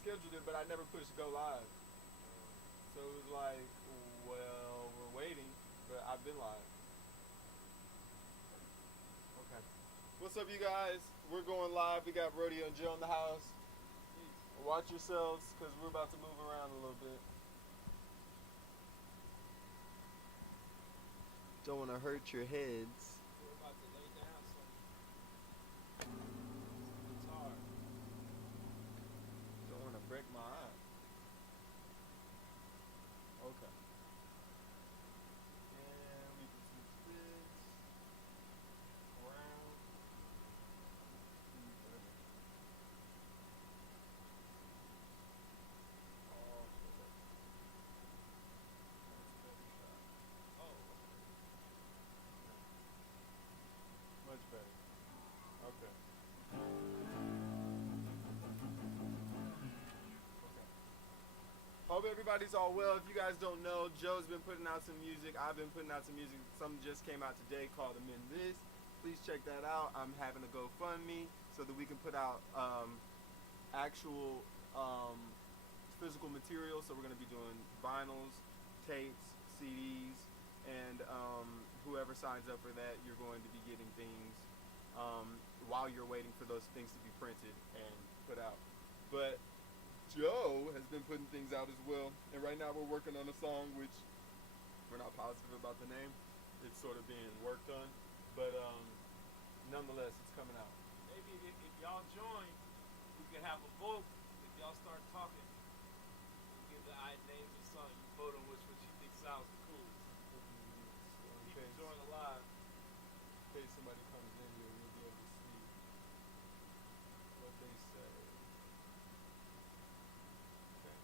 scheduled it, but I never pushed go live. So it was like, well, we're waiting, but I've been live. Okay. What's up, you guys? We're going live. We got Rodeo Joe in the house. Watch yourselves, because we're about to move around a little bit. Don't want to hurt your heads. We're about to lay down some guitar. Don't want to break my eye. Okay. And we can switch this around. Oh, Oh, much better. Okay. Okay. Hope everybody's all well. If you guys don't know, Joe's been putting out some music. I've been putting out some music. Some just came out today called Amend This. Please check that out. I'm having a GoFundMe so that we can put out actual physical material. So we're going to be doing vinyls, tapes, CDs, and whoever signs up for that, you're going to be getting things while you're waiting for those things to be printed and put out. But Joe has been putting things out as well, and right now we're working on a song which we're not positive about the name. It's sort of being worked on, but nonetheless, it's coming out. maybe if y'all join, we could have a vote. If y'all start talking, we'll give the names of song. You vote on which one you think sounds the coolest. People join the live. In case somebody comes in here, you'll be able to see what they say. Okay.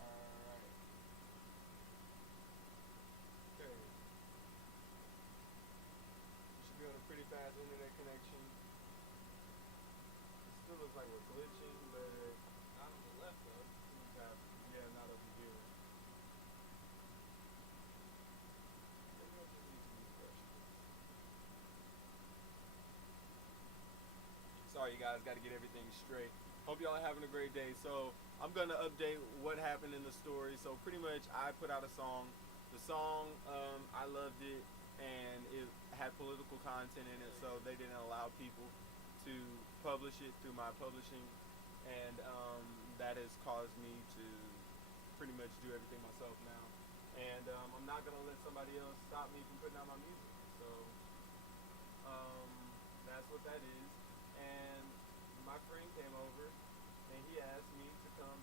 Alright. Okay. You should be on a pretty fast internet connection. It still looks like we're glitching, but Not on the left though. yeah, not over here. Maybe I just need to refresh this. Sorry, you guys, got to get everything straight. Hope y'all are having a great day. So I'm gonna update what happened in the story. So pretty much, I put out a song. The song, I loved it, and it had political content in it, so they didn't allow people to publish it through my publishing, and that has caused me to pretty much do everything myself now. And I'm not gonna let somebody else stop me from putting out my music. So um, that's what that is. And my friend came over and he asked me to come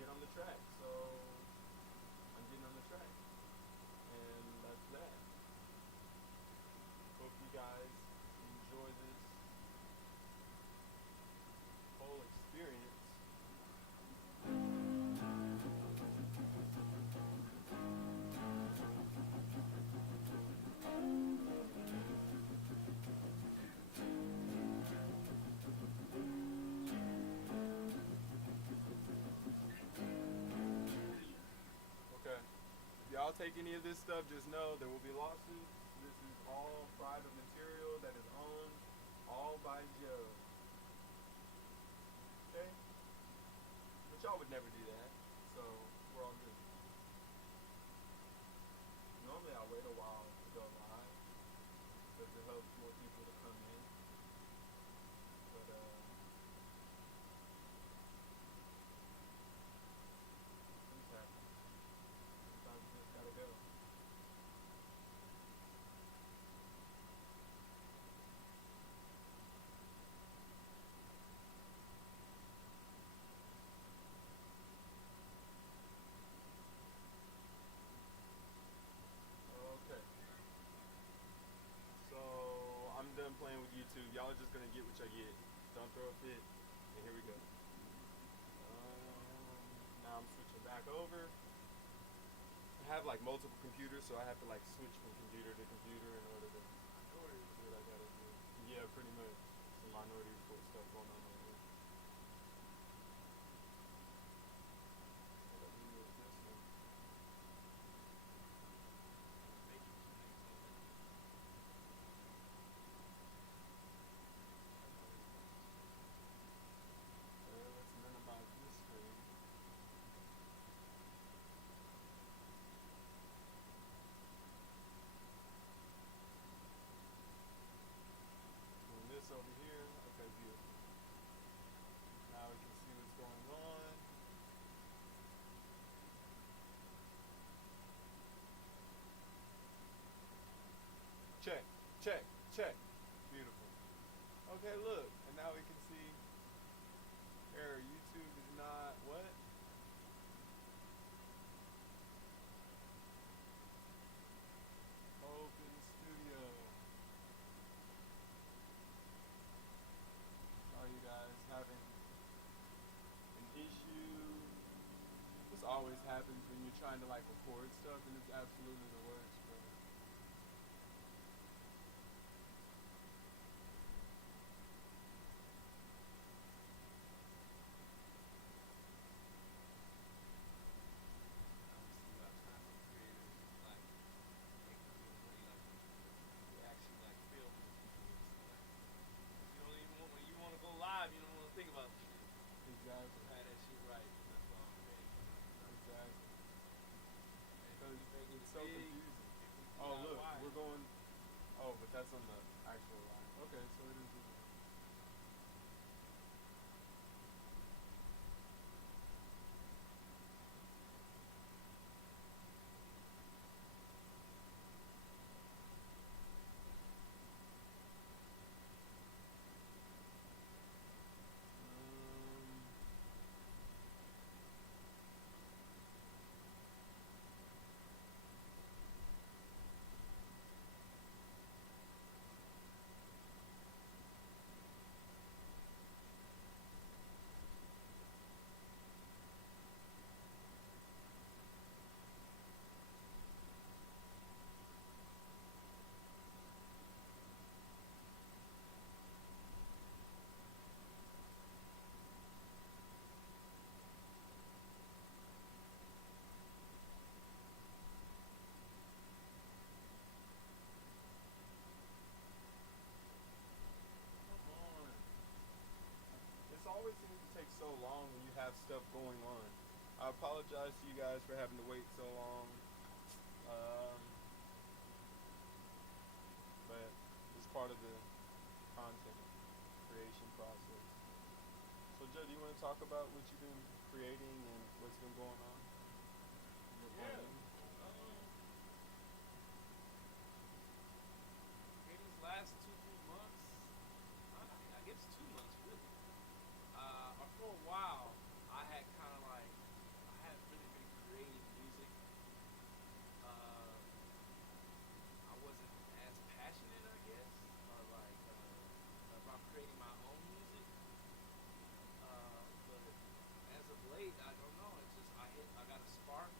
get on the track. So I'm getting on the track. And that's that. Hope you guys enjoy this whole experience. Okay. If y'all take any of this stuff, just know there will be lawsuits. This is all private material that is owned all by Joe. Okay? But y'all would never do that. So we're all good. Normally I wait a while to go live because it helps more people to come in. But things happen. Sometimes you just gotta go. Okay. So I'm done playing with YouTube. Y'all are just gonna get what y'all get. Don't throw a fit. And here we go. Now I'm switching back over. I have like multiple computers, so I have to like switch from computer to computer in order to do what I gotta do. Yeah, pretty much. Some minority report stuff going on over here. So let me move this one. Check, check. Beautiful. Okay, look, and now we can see. Error. YouTube is not what? Open Studio. Are you guys having an issue? This always happens when you're trying to like record stuff, and it's absolutely the worst, bro. Obviously, about content creators, like making real money, like you actually like film with people. So like, you don't even want when you want to go live, you don't want to think about the shit. Exactly. Had that shit right. That's all I'm saying. Exactly. And Because we making it's it so big. confusing. If we Oh, look, DIY, we're going. Oh, but that's on the actual line. Okay, so it is. Come on. This always seems to take so long when you have stuff going on. I apologize to you guys for having to wait so long. Um, but it's part of the content creation process. So, Joe, do you want to talk about what you've been creating and what's been going on? In your yeah. brain? In these last 2, 3 months, I guess 2 months really. Or for a while, I had kind of like I hadn't really been creating music. Uh, I wasn't as passionate, I guess, or like about creating my own music. But as of late, I don't know. It's just I got a spark.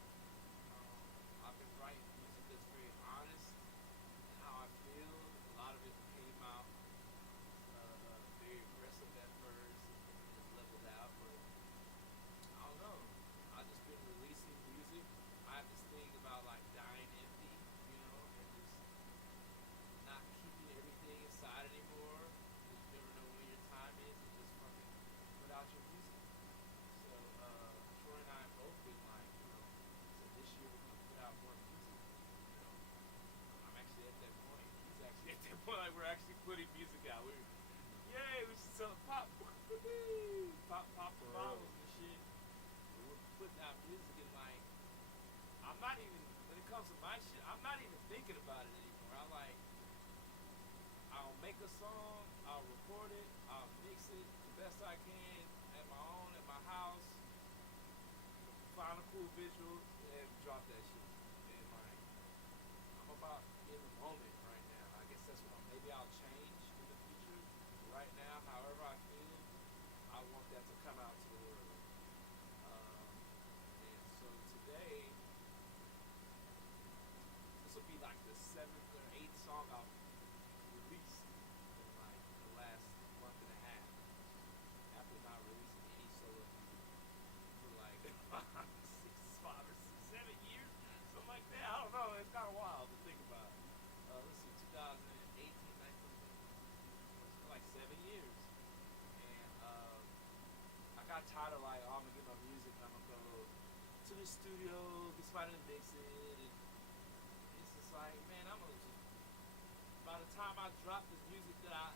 I've been writing music that's very honest and how I feel. A lot of it came out very aggressive at first and leveled out, but I don't know. I've just been releasing music. I have this thing about like dying empty, you know, and just not keeping everything inside anymore. Because you never know when your time is, and just fucking put out your music. So Troy and I have both been like, you know, so this year we're gonna put out more music. You know, I'm actually at that point. He's actually at that point. Like we're actually putting music out. We're yay, we should sell pop, pop the For real. bottles and shit. We're putting out music and like I'm not even when it comes to my shit, I'm not even thinking about it anymore. I like I'll make a song, I'll record it, I'll mix it the best I can at my own, at my house, find a cool visual, and drop that shit. And like I'm about in the moment right now. I guess that's what maybe I'll change in the future. Right now, however I feel, I want that to come out to the world. And so today, this will be like the 7th or 8th song I've released in like the last month and a half. After not releasing any solo music for like 5 or 6, 7 years, something like that. I don't know. It's kind of wild to think about. Let's see, 2018, 19, like 7 years, and I got tired of like, oh, I'm gonna get my music, and I'm gonna go to the studio, get somebody to mix it, and it's just like, man, I'm gonna just. By the time I drop the music I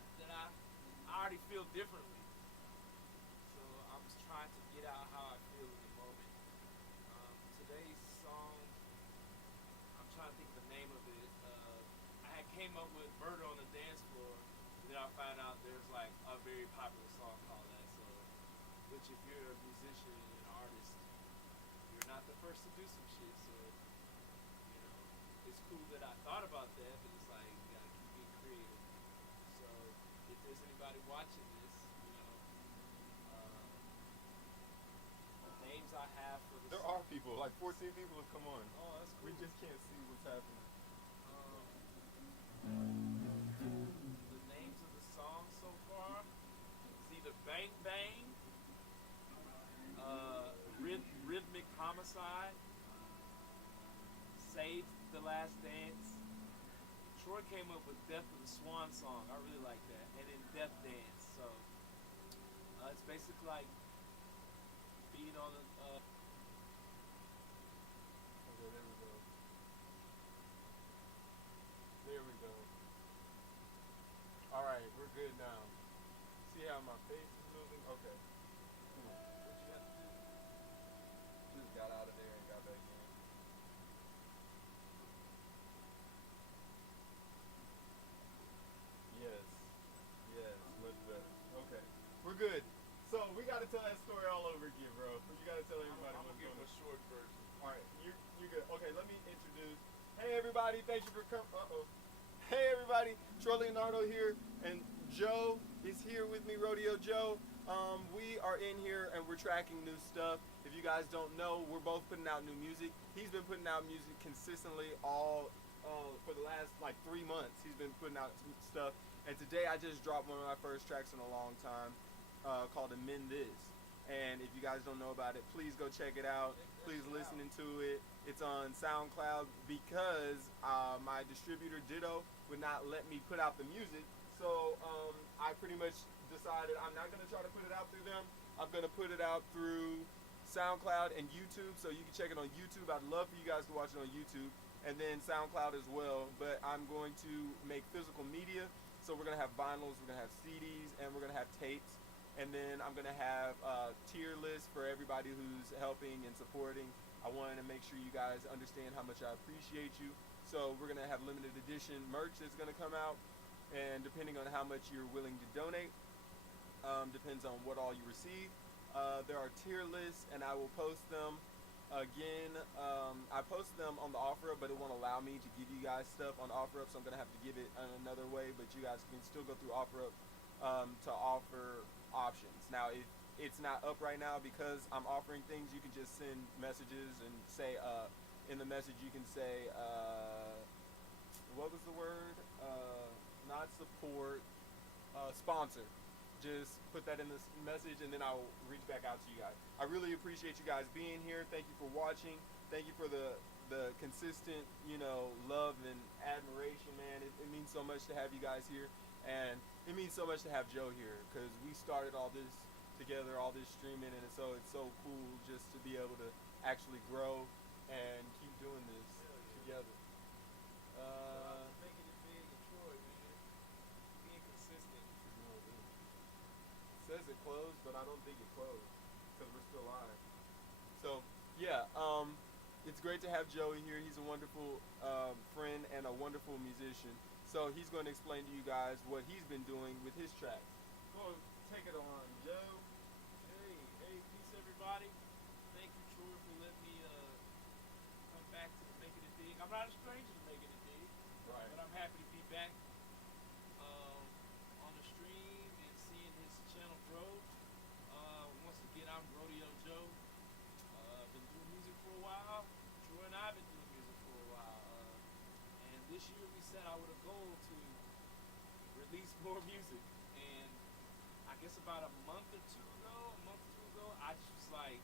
already feel differently. So I'm just trying to get out how I feel in the moment. Today's song, I'm trying to think of the name of it. I had came up with Murder on the Dance Floor. And then I found out there's like a very popular song called that. So, which if you're a musician and an artist, you're not the first to do some shit. So, you know, it's cool that I thought about that, but it's like you gotta keep being creative. So, if there's anybody watching this, you know, the names I have for the There are people, like 14 people have come on. Oh, that's cool. We just can't see what's happening. The names of the songs so far is either Bang Bang, Rhythmic Homicide, Save the Last Dance. Troy came up with Death of the Swan Song. I really like that. And then Death Dance. So it's basically like being on the. Okay, there we go. There we go. All right, we're good now. See how my face is moving? Okay. Cool. What you have to do? Just got out of there and got back in. Yes. Yes, much better. Okay. We're good. So we got to tell that story all over again, bro. You got to tell everybody I'm what's gonna give going him on. a short version. All right, you're good. Okay, let me introduce. Hey everybody, thank you for coming. Hey everybody, Troy Leonardo here, and Joe is here with me, Rodeo Joe. We are in here and we're tracking new stuff. If you guys don't know, we're both putting out new music. He's been putting out music consistently all for the last like 3 months. He's been putting out stuff, and today I just dropped one of my first tracks in a long time called "Amend This." And if you guys don't know about it, please go check it out. Please listen to it. It's on SoundCloud because my distributor Ditto would not let me put out the music. So I pretty much decided I'm not going to try to put it out through them. I'm going to put it out through SoundCloud and YouTube. So you can check it on YouTube. I'd love for you guys to watch it on YouTube. And then SoundCloud as well. But I'm going to make physical media. So we're going to have vinyls, we're going to have CDs, and we're going to have tapes. And then I'm going to have a tier list for everybody who's helping and supporting. I wanted to make sure you guys understand how much I appreciate you. So we're going to have limited edition merch that's going to come out. And depending on how much you're willing to donate, depends on what all you receive. There are tier lists, and I will post them. Again, I post them on the OfferUp, but it won't allow me to give you guys stuff on OfferUp, so I'm going to have to give it another way. But you guys can still go through OfferUp to offer options. Now, if it's not up right now because I'm offering things, you can just send messages and say, in the message you can say, what was the word? Not support, sponsor. Just put that in this message and then I'll reach back out to you guys. I really appreciate you guys being here. Thank you for watching. Thank you for the consistent, love and admiration, man. It means so much to have you guys here. And it means so much to have Joe here because we started all this together, all this streaming, and it's so cool just to be able to actually grow and keep doing this together. Making it big in Troy, man. Being consistent. It says it closed, but I don't think it closed because we're still live. So yeah, it's great to have Joey here. He's a wonderful friend and a wonderful musician. So he's going to explain to you guys what he's been doing with his tracks. Go take it on, Joe. Hey, peace everybody. Thank you, Troy, for letting me come back to Making It Big. I'm not a stranger to Making It Big, Right. but I'm happy to be back on the stream and seeing his channel grow. Once again, I'm Rodeo Joe. Been doing music for a while. Troy and I have been doing music for a while. And this year we set out with a goal to release more music. And I guess about a month or two ago, I just was like,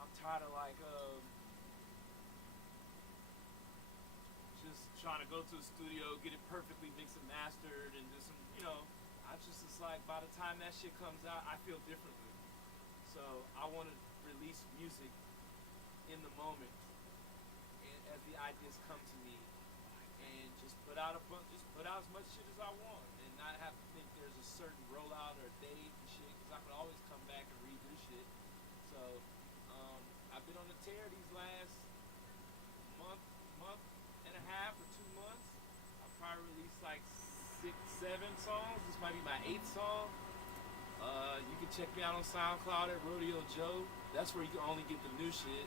I'm tired of just trying to go to a studio, get it perfectly mixed and mastered, and do some, I just was like, by the time that shit comes out, I feel differently. So I want to release music in the moment, and as the ideas come to me, and just put out as much shit as I want, and not have to think there's a certain rollout or date and shit, because I can always come back and redo shit. So I've been on the tear these last month and a half or 2 months, I probably released like 6, 7 songs. This might be my 8th song. You can check me out on SoundCloud at Rodeo Joe. That's where you can only get the new shit.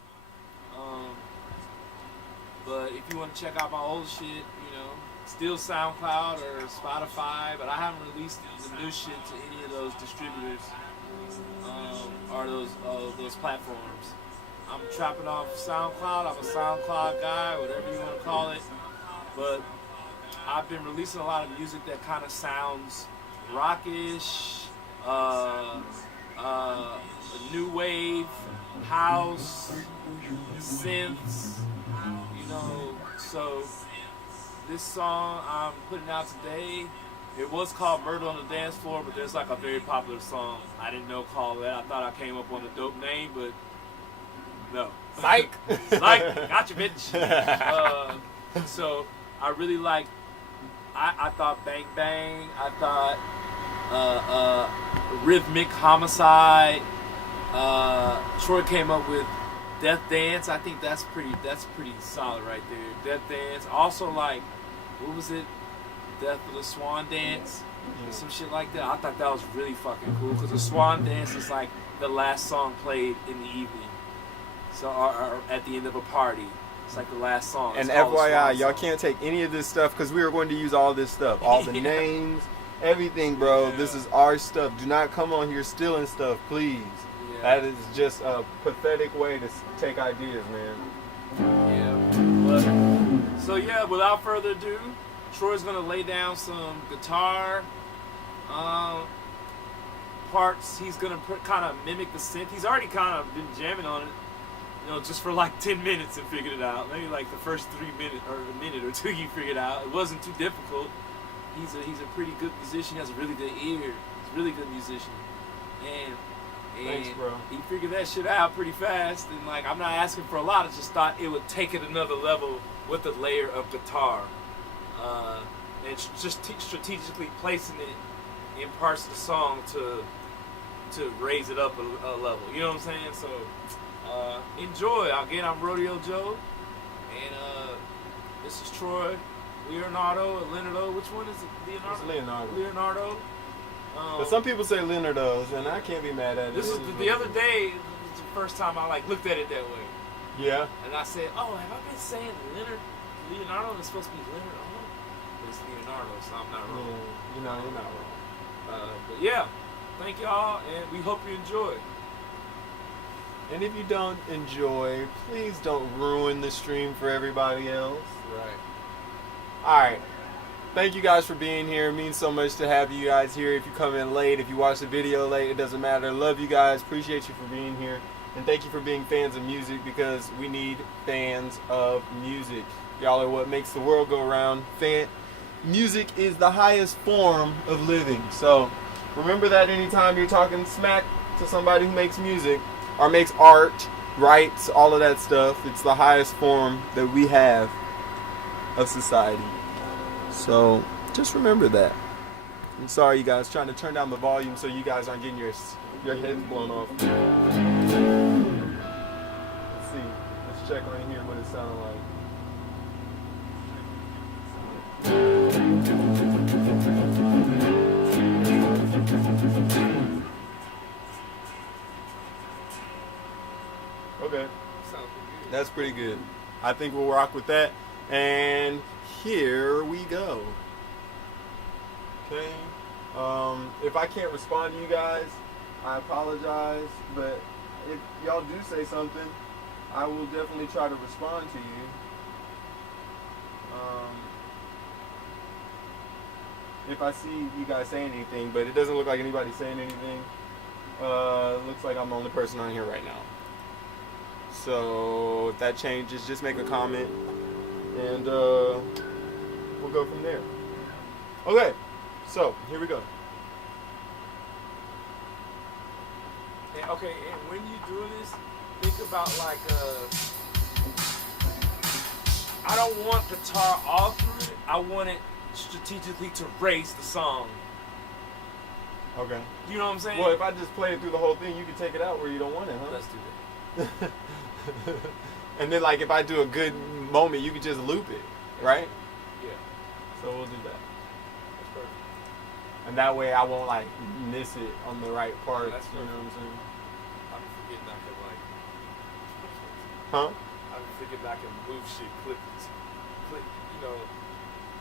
But if you want to check out my old shit, you know, still SoundCloud or Spotify. But I haven't released the new shit to any of those distributors or those platforms. I'm trapping off SoundCloud. I'm a SoundCloud guy, whatever you want to call it. But I've been releasing a lot of music that kind of sounds rockish, new wave, house, synths, you know. So this song I'm putting out today, it was called Murder on the Dance Floor, but there's like a very popular song I didn't know called that. I thought I came up on a dope name, but no. Psych! Psych! Gotcha, bitch! So I really like, I thought Bang Bang, I thought Rhythmic Homicide, Troy came up with Death Dance. I think that's pretty solid right there. Death Dance. Also like, what was it? Death of the Swan Dance, some shit like that. I thought that was really fucking cool because the Swan Dance is like the last song played in the evening, so or at the end of a party. It's like the last song. And FYI, y'all can't take any of this stuff because we are going to use all this stuff, all the names, everything, bro. Yeah. This is our stuff. Do not come on here stealing stuff, please. Yeah. That is just a pathetic way to take ideas, man. Yeah. But, so yeah, without further ado, Troy's gonna lay down some guitar parts. He's gonna kind of mimic the synth. He's already kind of been jamming on it, you know, just for like 10 minutes and figured it out. Maybe like the first 3 minutes or a minute or two, you figured it out. It wasn't too difficult. He's a pretty good musician. He has a really good ear. He's a really good musician, and thanks, bro. He figured that shit out pretty fast. And like, I'm not asking for a lot. I just thought it would take it another level with a layer of guitar. And just strategically placing it in parts of the song to raise it up a level. You know what I'm saying? So enjoy. Again, I'm Rodeo Joe, and this is Troy, Leonardo. Which one is it? Leonardo. It's Leonardo. But some people say Leonardo's, and I can't be mad at it. This is the other day. This was the first time I like looked at it that way. Yeah. And I said, "Oh, have I been saying Leonardo? It's supposed to be Leonard. It's Leonardo, so I'm not wrong." Yeah, you're not wrong. But yeah, thank y'all, and we hope you enjoy. And if you don't enjoy, please don't ruin the stream for everybody else. Right. Alright. Thank you guys for being here. It means so much to have you guys here. If you come in late, if you watch the video late, it doesn't matter. Love you guys. Appreciate you for being here. And thank you for being fans of music, because we need fans of music. Y'all are what makes the world go around. Music is the highest form of living. So remember that anytime you're talking smack to somebody who makes music or makes art, writes, all of that stuff, it's the highest form that we have of society. So just remember that. I'm sorry, you guys, trying to turn down the volume so you guys aren't getting your heads blown off. Let's see. Let's check on here what it sounded like. Okay. That's pretty good. I think we'll rock with that. And here we go. Okay. If I can't respond to you guys, I apologize. But if y'all do say something, I will definitely try to respond to you. If I see you guys saying anything, but it doesn't look like anybody's saying anything. Looks like I'm the only person on here right now. So if that changes, just make a comment, and we'll go from there. Okay, so here we go. Okay, and when you're doing this, think about like I don't want guitar all through it. I want it strategically to raise the song. Okay. You know what I'm saying? Well, if I just play it through the whole thing, you can take it out where you don't want it, huh? Let's do that. And then, like, if I do a good moment, you can just loop it. right? Yeah, So we'll do that. that's perfect. And that way I won't like miss it on the right parts. That's You know what I'm saying? I be forgetting I can like. Huh? I be forgetting I can move shit, click, you know,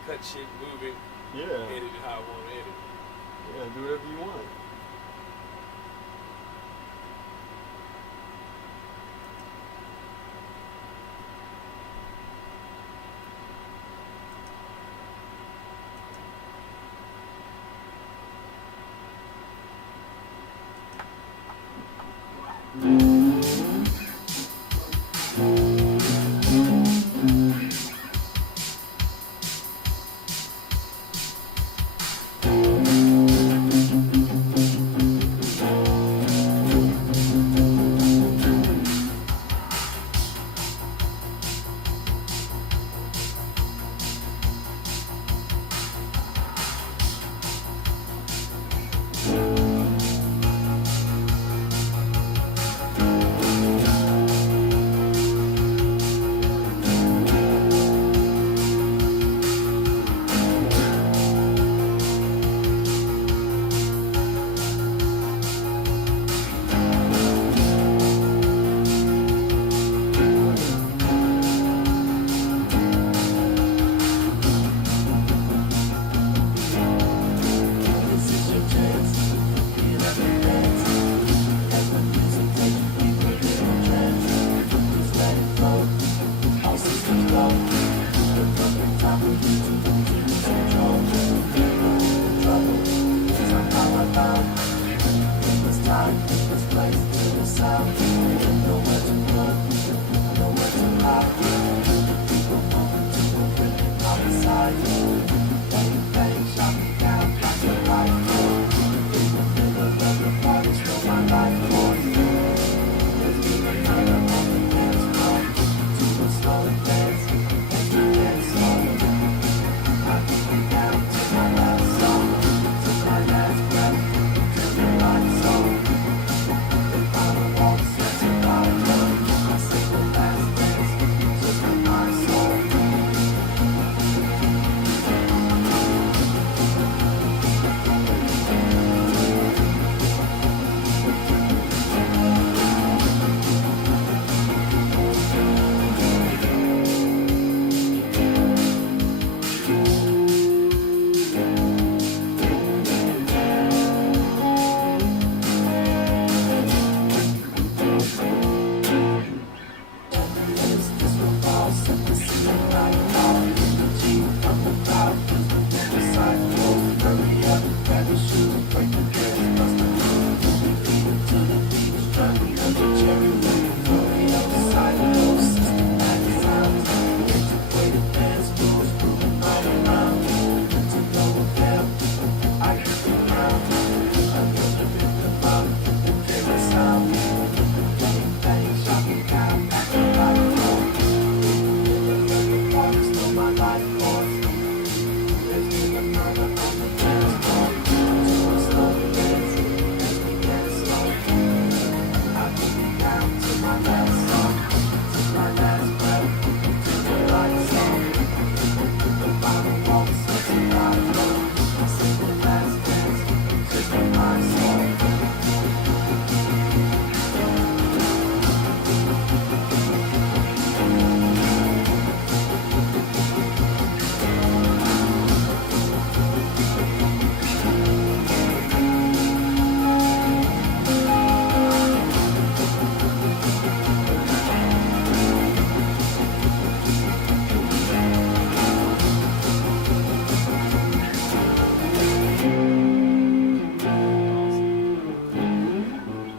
cut shit, move it, Yeah. edit it how I want to edit it. Yeah, do whatever you want.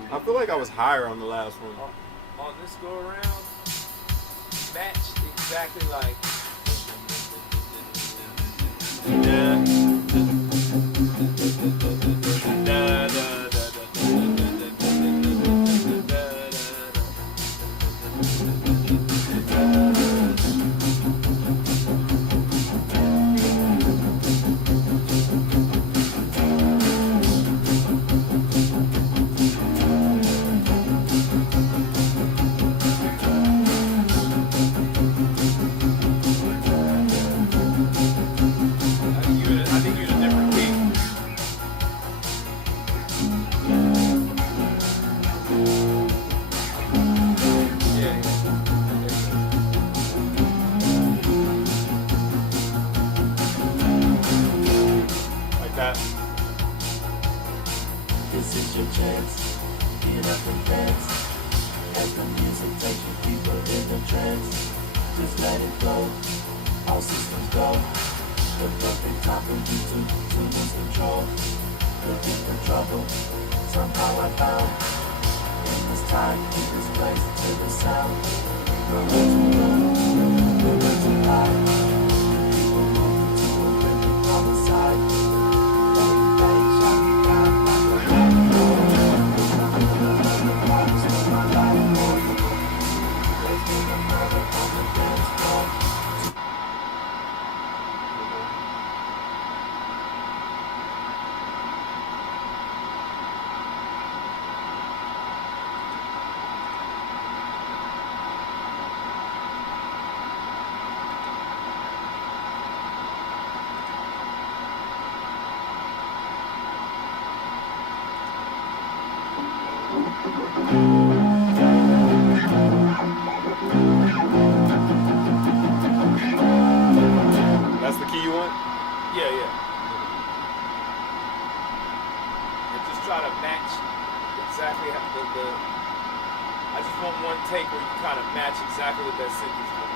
I feel like I was higher on the last one. On this go around, matched exactly like. Yeah. it up and dance. As the music takes you deeper in the trance, just let it go, all systems go. The perfect time for you to lose control. Looking for trouble, somehow I found. In this time, in this place, to the sound. The way to go, the way to hide. The people moving to a rhythm homicide. Bang, bang, shot me down like a the parties of my life, boy. There's been a murder on the dance floor. That's the key you want? Yeah, yeah. And just try to match exactly how the I just want one take where you kind of match exactly what that synth is doing.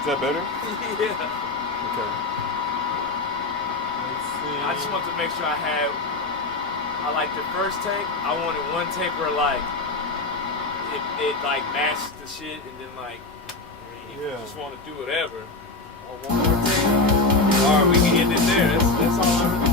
Is that better? Yeah. Okay. Let's see. I just want to make sure I like the first take. I wanted one take where like it like matched the shit, and then like if you just want to do whatever. Or one more take. All right, we can end it there. That's all I really.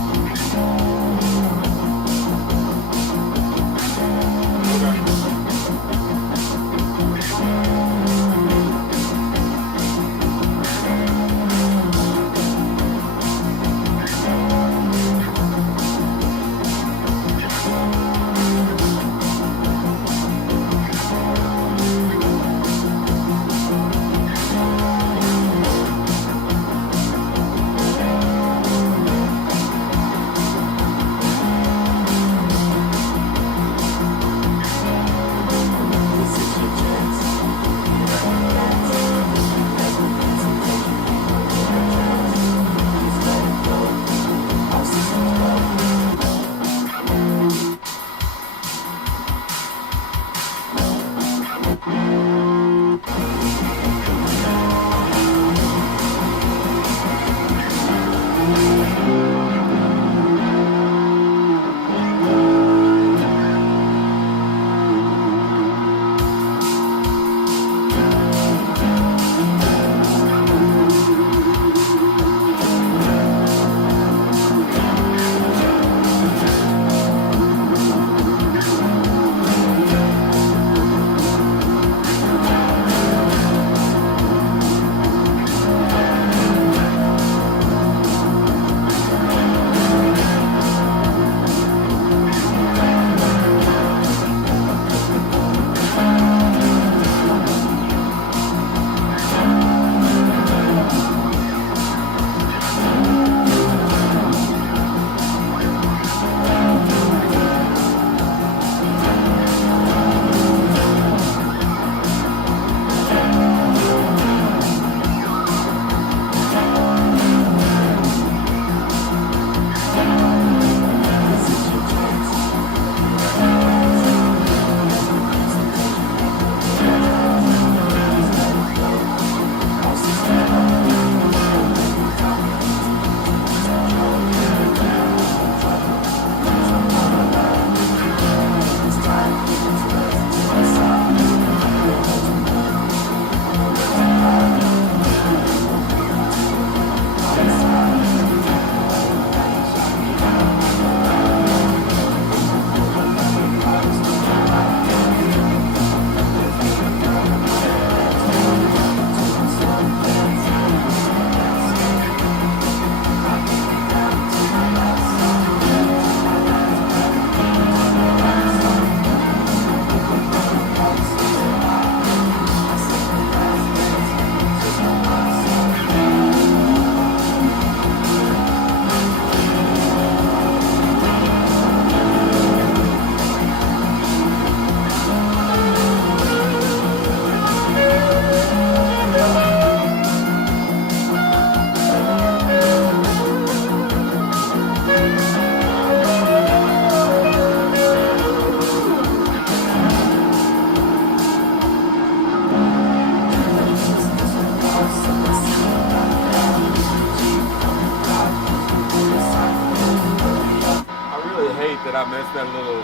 That I messed that little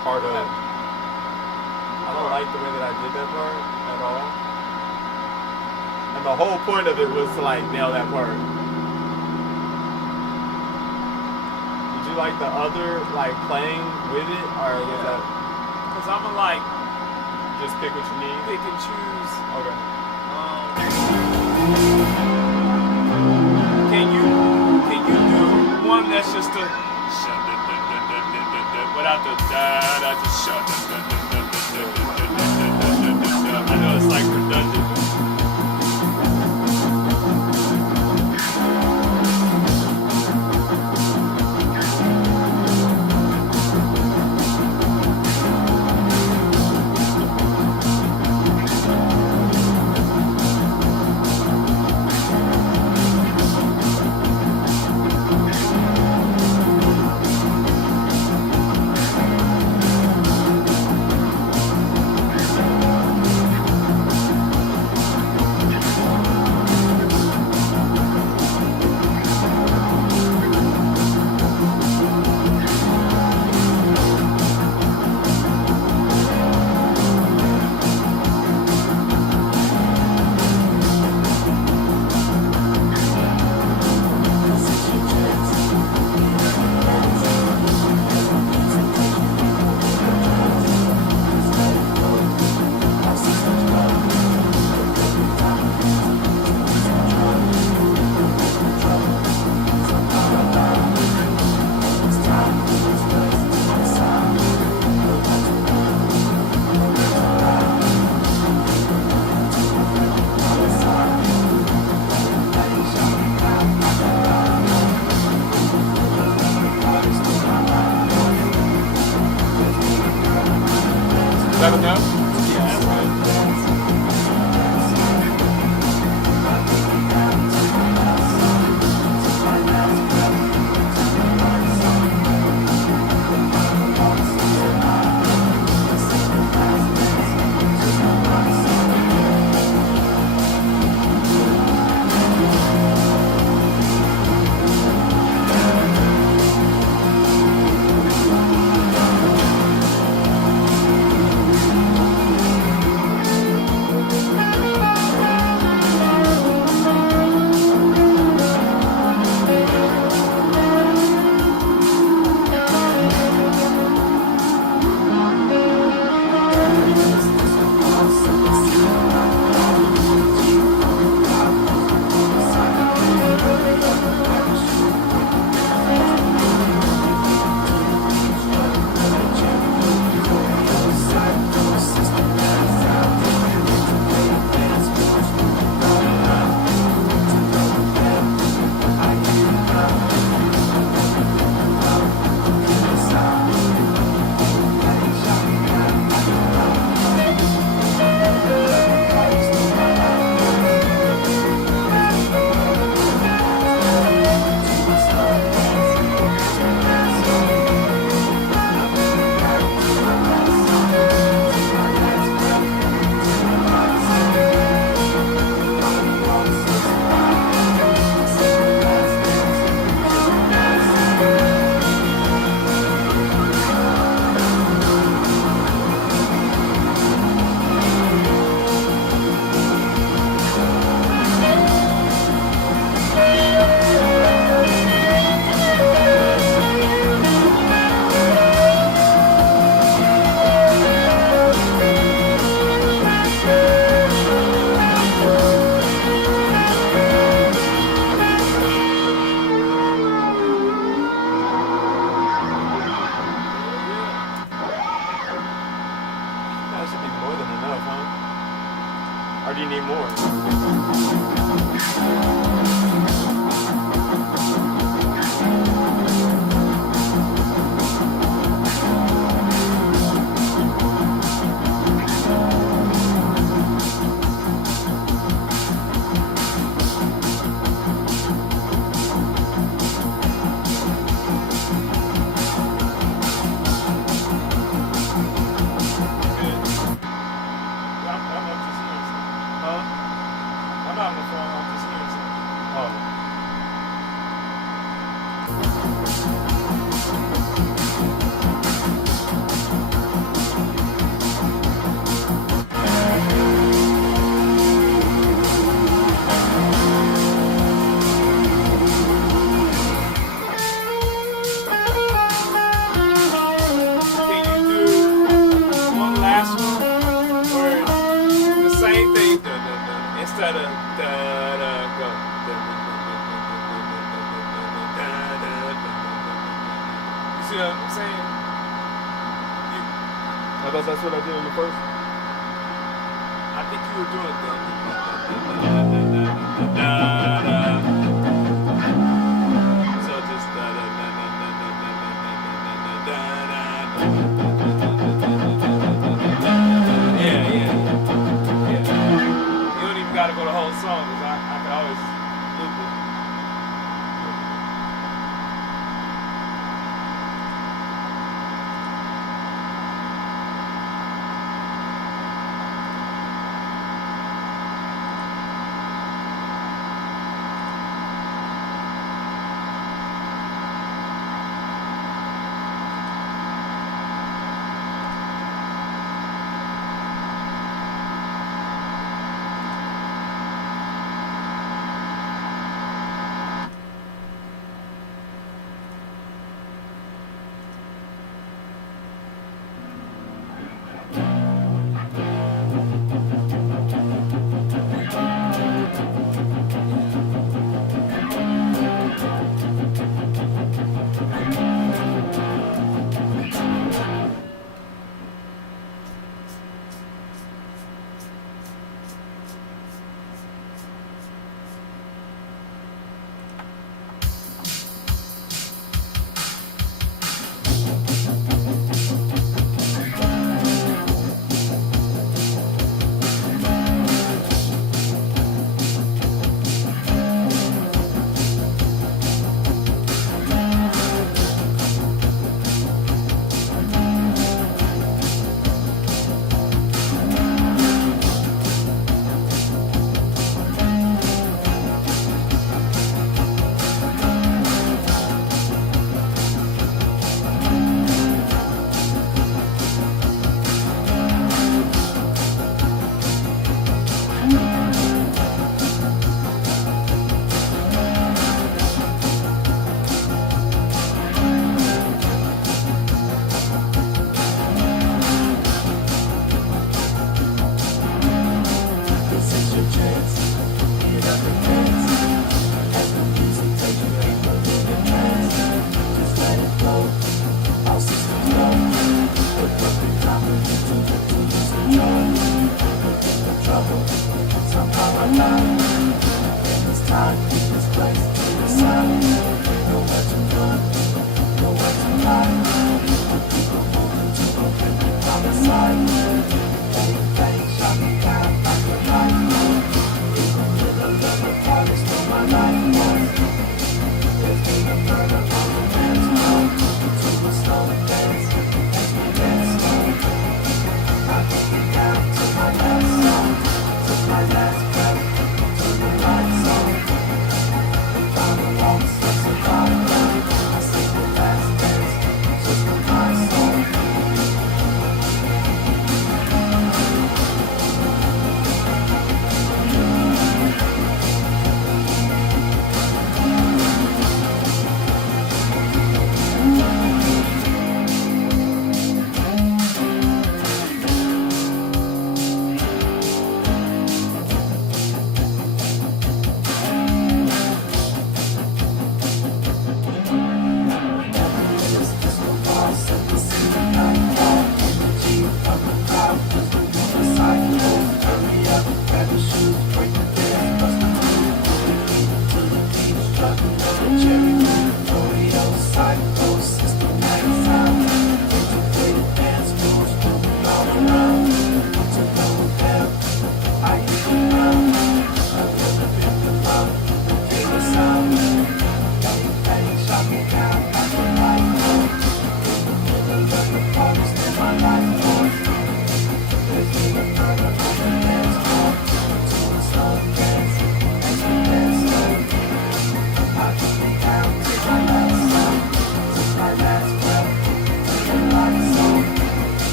part up. I don't like the way that I did that part at all. And the whole point of it was to like nail that part. Did you like the other like playing with it, or was that? Cause I'ma like just pick what you need. Pick and choose. Okay. Can you do one that's just a without the da just shut. I know it's like redundant. that enough? Yeah, that's good. That should be more than enough, huh? Or do you need more? I'm just hearing something. Huh? I'm not on the phone. I'm just hearing something. Oh. Can you do one last one where the same thing instead of go. You see what I'm saying? I thought that's what I did in the first. I think you were doing that. So just yeah. You don't even gotta go the whole song, 'cause I can always loop it.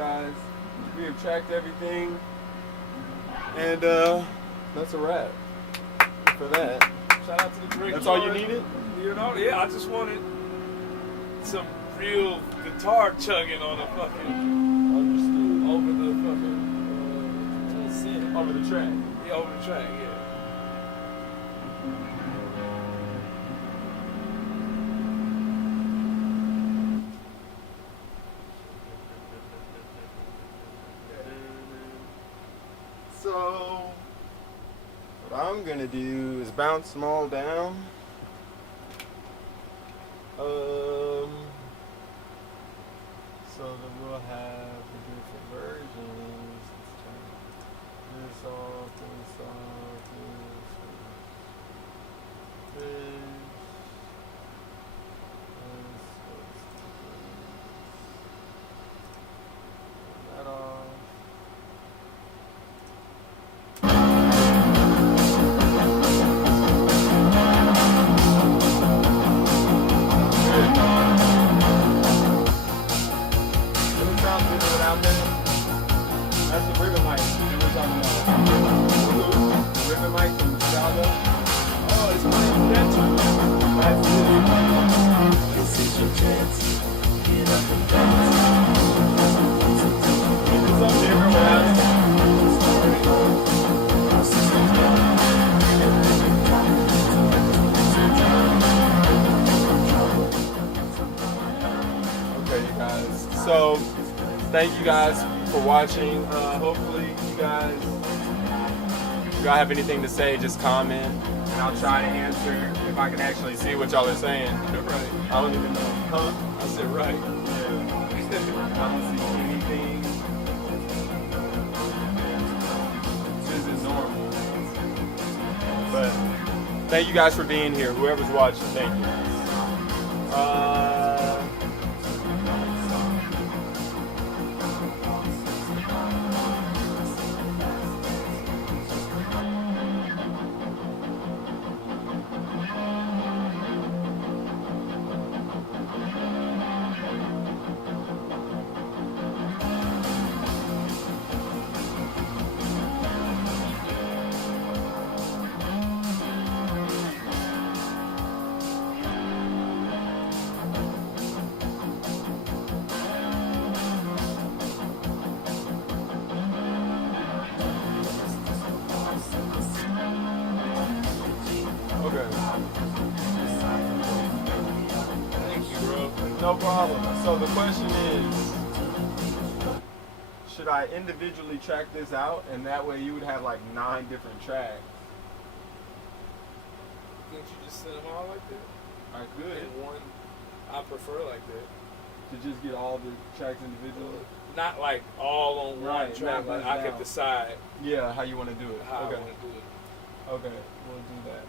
guys. We have tracked everything. And that's a wrap for that. Shout out to the drink. That's all you Lord. needed? You know, yeah, I just wanted some real guitar chugging on the fucking Understood. over the fucking synth. Over the track. Yeah, over the track, yeah. So, what I'm gonna do is bounce them all down. So that we'll have the different versions. Let's turn this off, this off, this. That off. That's the ribbon mic that we're talking about. The ribbon mic from Chicago. Oh, it's playing that too. That's it. This is your chance. Get up and dance. It's something different without it. Our system's gone. Okay, you guys. So, thank you guys for watching. Hopefully, you guys, if y'all have anything to say, just comment, and I'll try to answer if I can actually see what y'all are saying. Right. I don't even know. Huh? I said right. Yeah. I don't see anything. This is normal. But thank you guys for being here. Whoever's watching, thank you. Okay. Thank you, bro. No problem. So the question is, should I individually track this out, and that way you would have like 9 different tracks? Can't you just send them all like that? I could. In one, I prefer like that. To just get all the tracks individually? Not like all on one Right, track. not Like buzzed I could out. decide Yeah, how you want to do it. how I Okay. want to do it. Okay, we'll do that.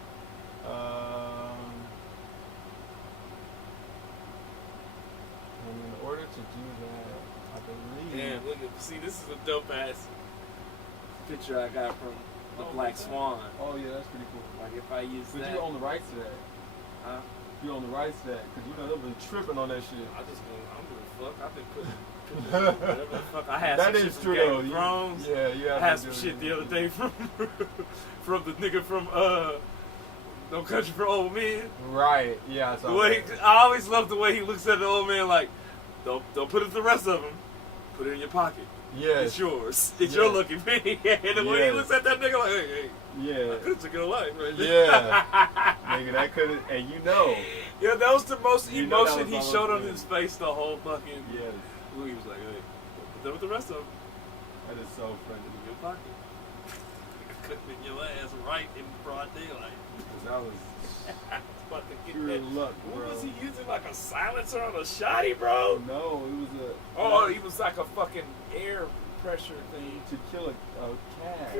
And in order to do that, I believe. Damn, look at see, this is a dope ass picture I got from the Black Swan. Oh yeah, that's pretty cool. Like if I use But that, you own the rights to that. huh? You own the rights to that, because you know they've been tripping on that shit. I just been, I'm gonna fuck. I've been putting whatever the fuck. I had That some is shit true from Game though. of Thrones. Yeah, you I have had to some do shit it. the other day from from the nigga from No Country for Old Men. Right. Yeah. I saw The way that. I always love the way he looks at the old man like, don't put it to the rest of them. Put it in your pocket. Yes. It's yours. It's Yes. your lucky penny. And the way he Yes. looks at that nigga like, hey, Yeah. I could have took your life right there. Yeah. Nigga, that could have, and you know. Yeah, that was the most You know that emotion he was showed on almost his face the whole fucking. Yes. He was like, hey, put that with the rest of them. That is so funny. In your pocket. Cooking your ass right in broad daylight. That was About to get pure that. luck, What bro. was he using? Like a silencer on a shotty, bro? No, it was a. Oh, he was like a fucking air pressure thing. To kill a cat.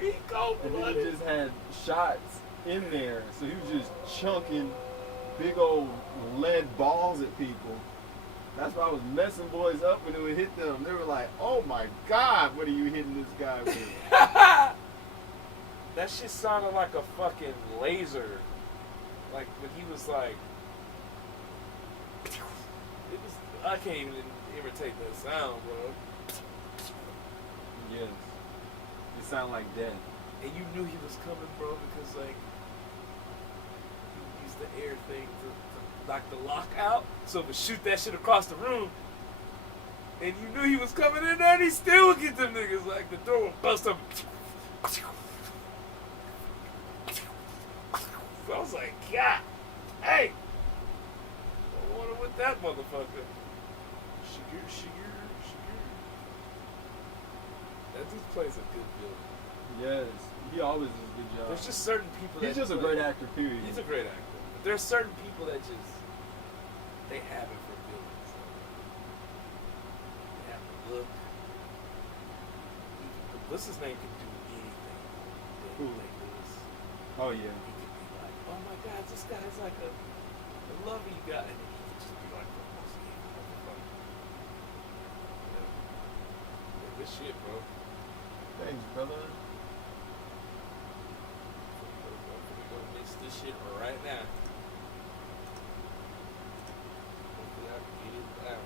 He cold And then he blooded. just had shots in there. So he was just chunking big old lead balls at people. That's why I was messing boys up when it would hit them. They were like, oh my God, what are you hitting this guy with? That shit sounded like a fucking laser. Like when he was like, it was. I can't even. imitate that sound, bro. Yes. It sound like death. And you knew he was coming, bro, because like he used the air thing to knock the lock out, so it would shoot that shit across the room. And you knew he was coming in there, and he still would get them niggas. Like the door would bust up. So I was like, God, hey, I wonder what that motherfucker. Shigur. That dude plays a good build. Yes. He always does a good job. There's just certain people He's that just a play. great actor, period. He's a great actor. But there's certain people that just they have it for villains. They have the look. What's his name can do anything. Who? Oh yeah. He could be like, oh my God, this guy's like a lovey guy, and he could just be like the most evil motherfucker. Yeah, good shit, bro. Thanks, brother. We're gonna mix this shit right now. Hopefully I can get it down.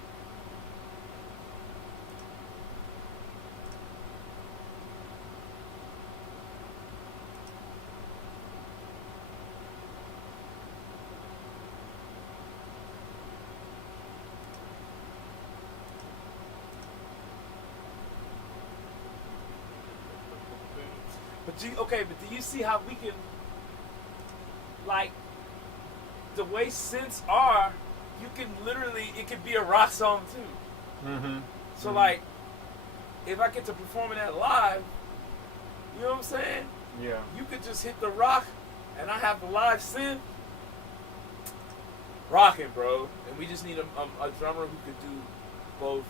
But do you see how we can, like, the way synths are, you can literally, it could be a rock song too. Mm-hmm. So like, if I get to performing that live, you know what I'm saying? Yeah. You could just hit the rock, and I have the live synth, rocking, bro. And we just need a drummer who could do both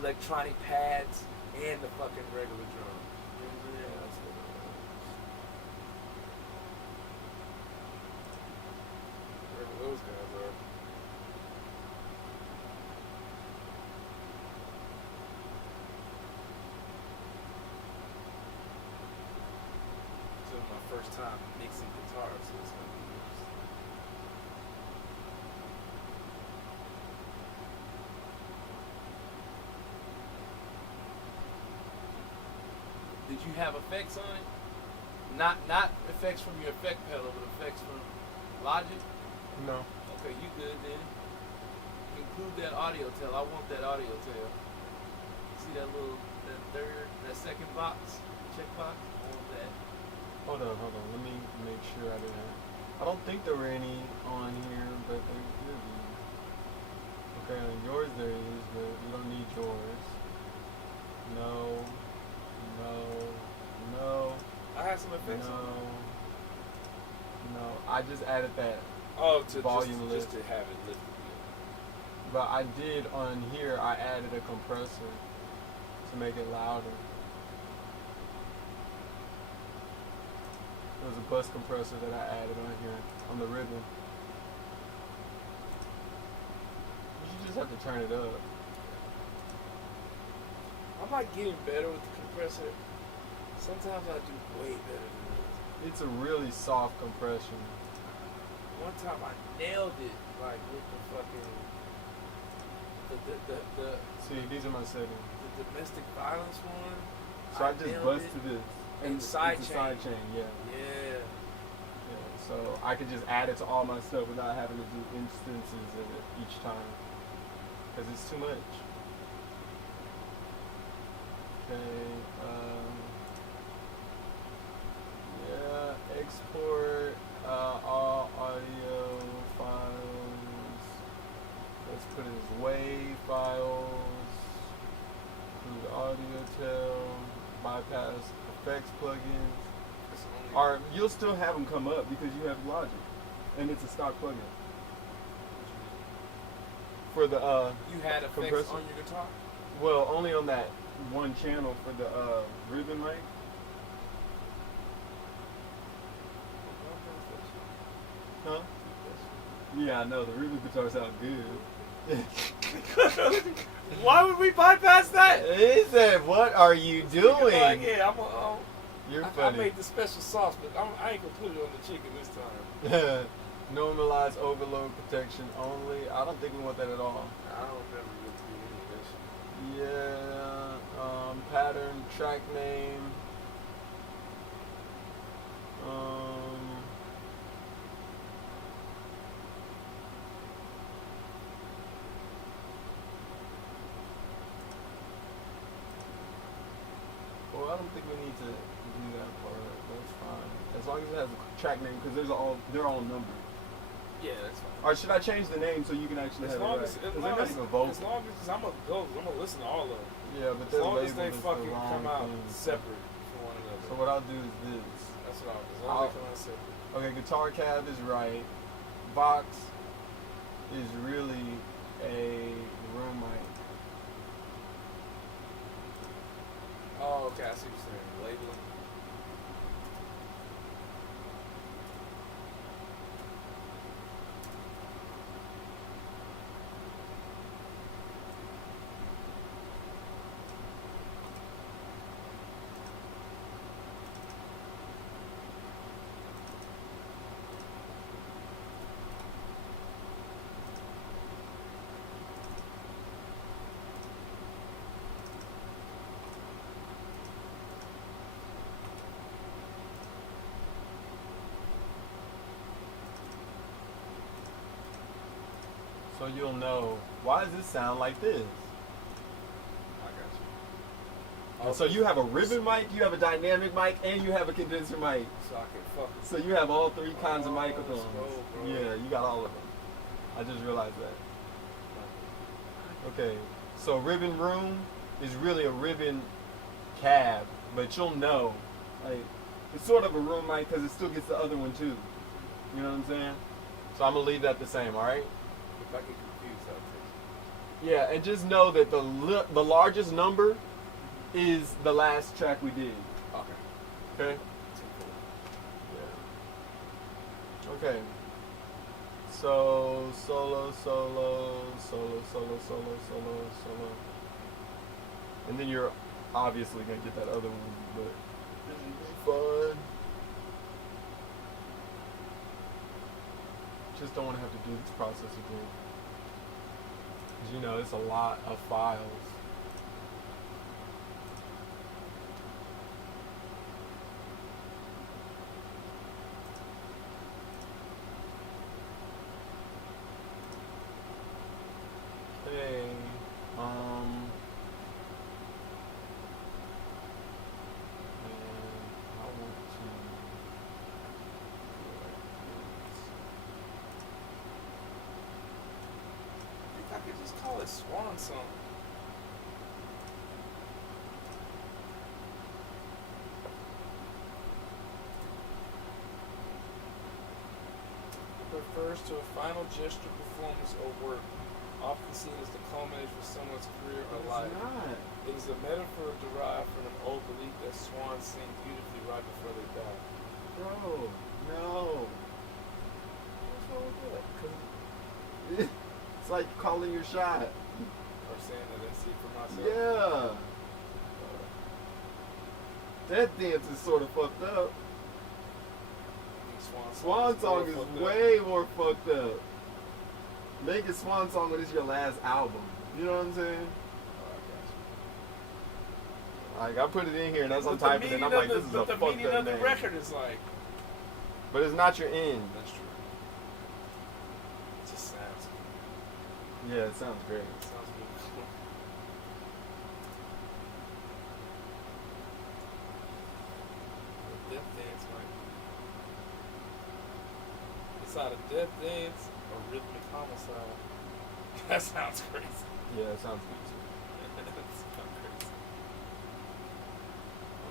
electronic pads and the fucking regular drum. Yeah, that's what it is. Wherever those guys are. This is my first time mixing guitars, so it's gonna be interesting. Did you have effects on it? Not effects from your effect pedal, but effects from Logic? No. Okay, you good then. Include that audio tail. I want that audio tail. See that little, that second box, check box? I want that. Hold on. Let me make sure I didn't. I don't think there were any on here, but there could be. Okay, on yours there is, but we don't need yours. No. I have some effects on it. No. I just added that. Oh, to volume just lift. to have it lifted. But I did on here, I added a compressor to make it louder. There was a bus compressor that I added on here, on the ribbon. You just have to turn it up. I'm like getting better with the compressor. Sometimes I do way better than this. It's a really soft compression. One time I nailed it, like with the fucking the See, these are my settings. the domestic violence one. So I just nailed busted it. this. And it's side a chain. side chain, yeah. Yeah. So I could just add it to all my stuff without having to do instances of it each time. Because it's too much. Okay, yeah, export all audio files. Let's put it as WAV files. Include audio tail, bypass effects plugins. Or you'll still have them come up because you have Logic, and it's a stock plugin. For the You had effects compressor? on your guitar? Well, only on that one channel for the ribbon mic. Huh? Yeah, I know the ribbon guitar sounds good. Why would we bypass that? He said, "What are you doing?" Like, yeah, You're I funny. made the special sauce, but I ain't gonna put it on the chicken this time. Normalize overload protection only. I don't think we want that at all. I don't remember what Yeah, pattern, track name. Well, I don't think we need to do that part. That's fine. As long as it has a track name, because they're all numbered. Yeah, that's fine. Or should I change the name so you can actually As have long it as, right? as 'Cause long they're not as, even vocal. as long as I'm gonna go, I'm gonna listen to all of them. Yeah, but As they're long as labeled they as the fucking wrong come out thing. separate from one another. So what I'll do is this. That's what I'll do. As long as they come out separate. Okay, guitar cab is right. Vox is really a room mic. Oh, okay, I see what you're saying. Labeling. So you'll know, why does this sound like this? I got you. And so you have a ribbon mic, you have a dynamic mic, and you have a condenser mic. So I can fuck it. So you have all three kinds of Oh, microphones. let's go, bro. Yeah, you got all of them. I just realized that. Okay, so ribbon room is really a ribbon cab, but you'll know, like, it's sort of a room mic because it still gets the other one too. You know what I'm saying? So I'm gonna leave that the same, all right? If I get confused, I'll fix Yeah, and just know that the largest number is the last track we did. it. Okay. Okay. Yeah. Okay. So solo, solo, solo, solo, solo, solo, solo, and then you're obviously gonna get that other one, but this is fun. Just don't want to have to do this process again, because you know it's a lot of files. Okay, and I want to I think I could just call it Swan Song. It refers to a final gesture, performance, or work, often seen as the culmination of someone's career or life. not. It is a metaphor derived from an old belief that swans sing beautifully right before they die. Bro, no. What's wrong with that? It's like calling your shot. Or saying that I see it for myself. Yeah. That dance is sort of fucked up. I think Swan Song more is fucked up. way more fucked up. Make a Swan Song when it's your last album. You know what I'm saying? Oh, I got you. Like, I put it in here and as I'm But the typing it, meaning I'm of like, the- this is a but the fucked meaning up of the name. record is like. But it's not your end. That's true. It just sounds good. Yeah, it sounds great. It sounds good. The Death Dance might be. It's either Death Dance or Rhythmic Homicide. That sounds crazy. Yeah, it sounds good too. That sounds crazy.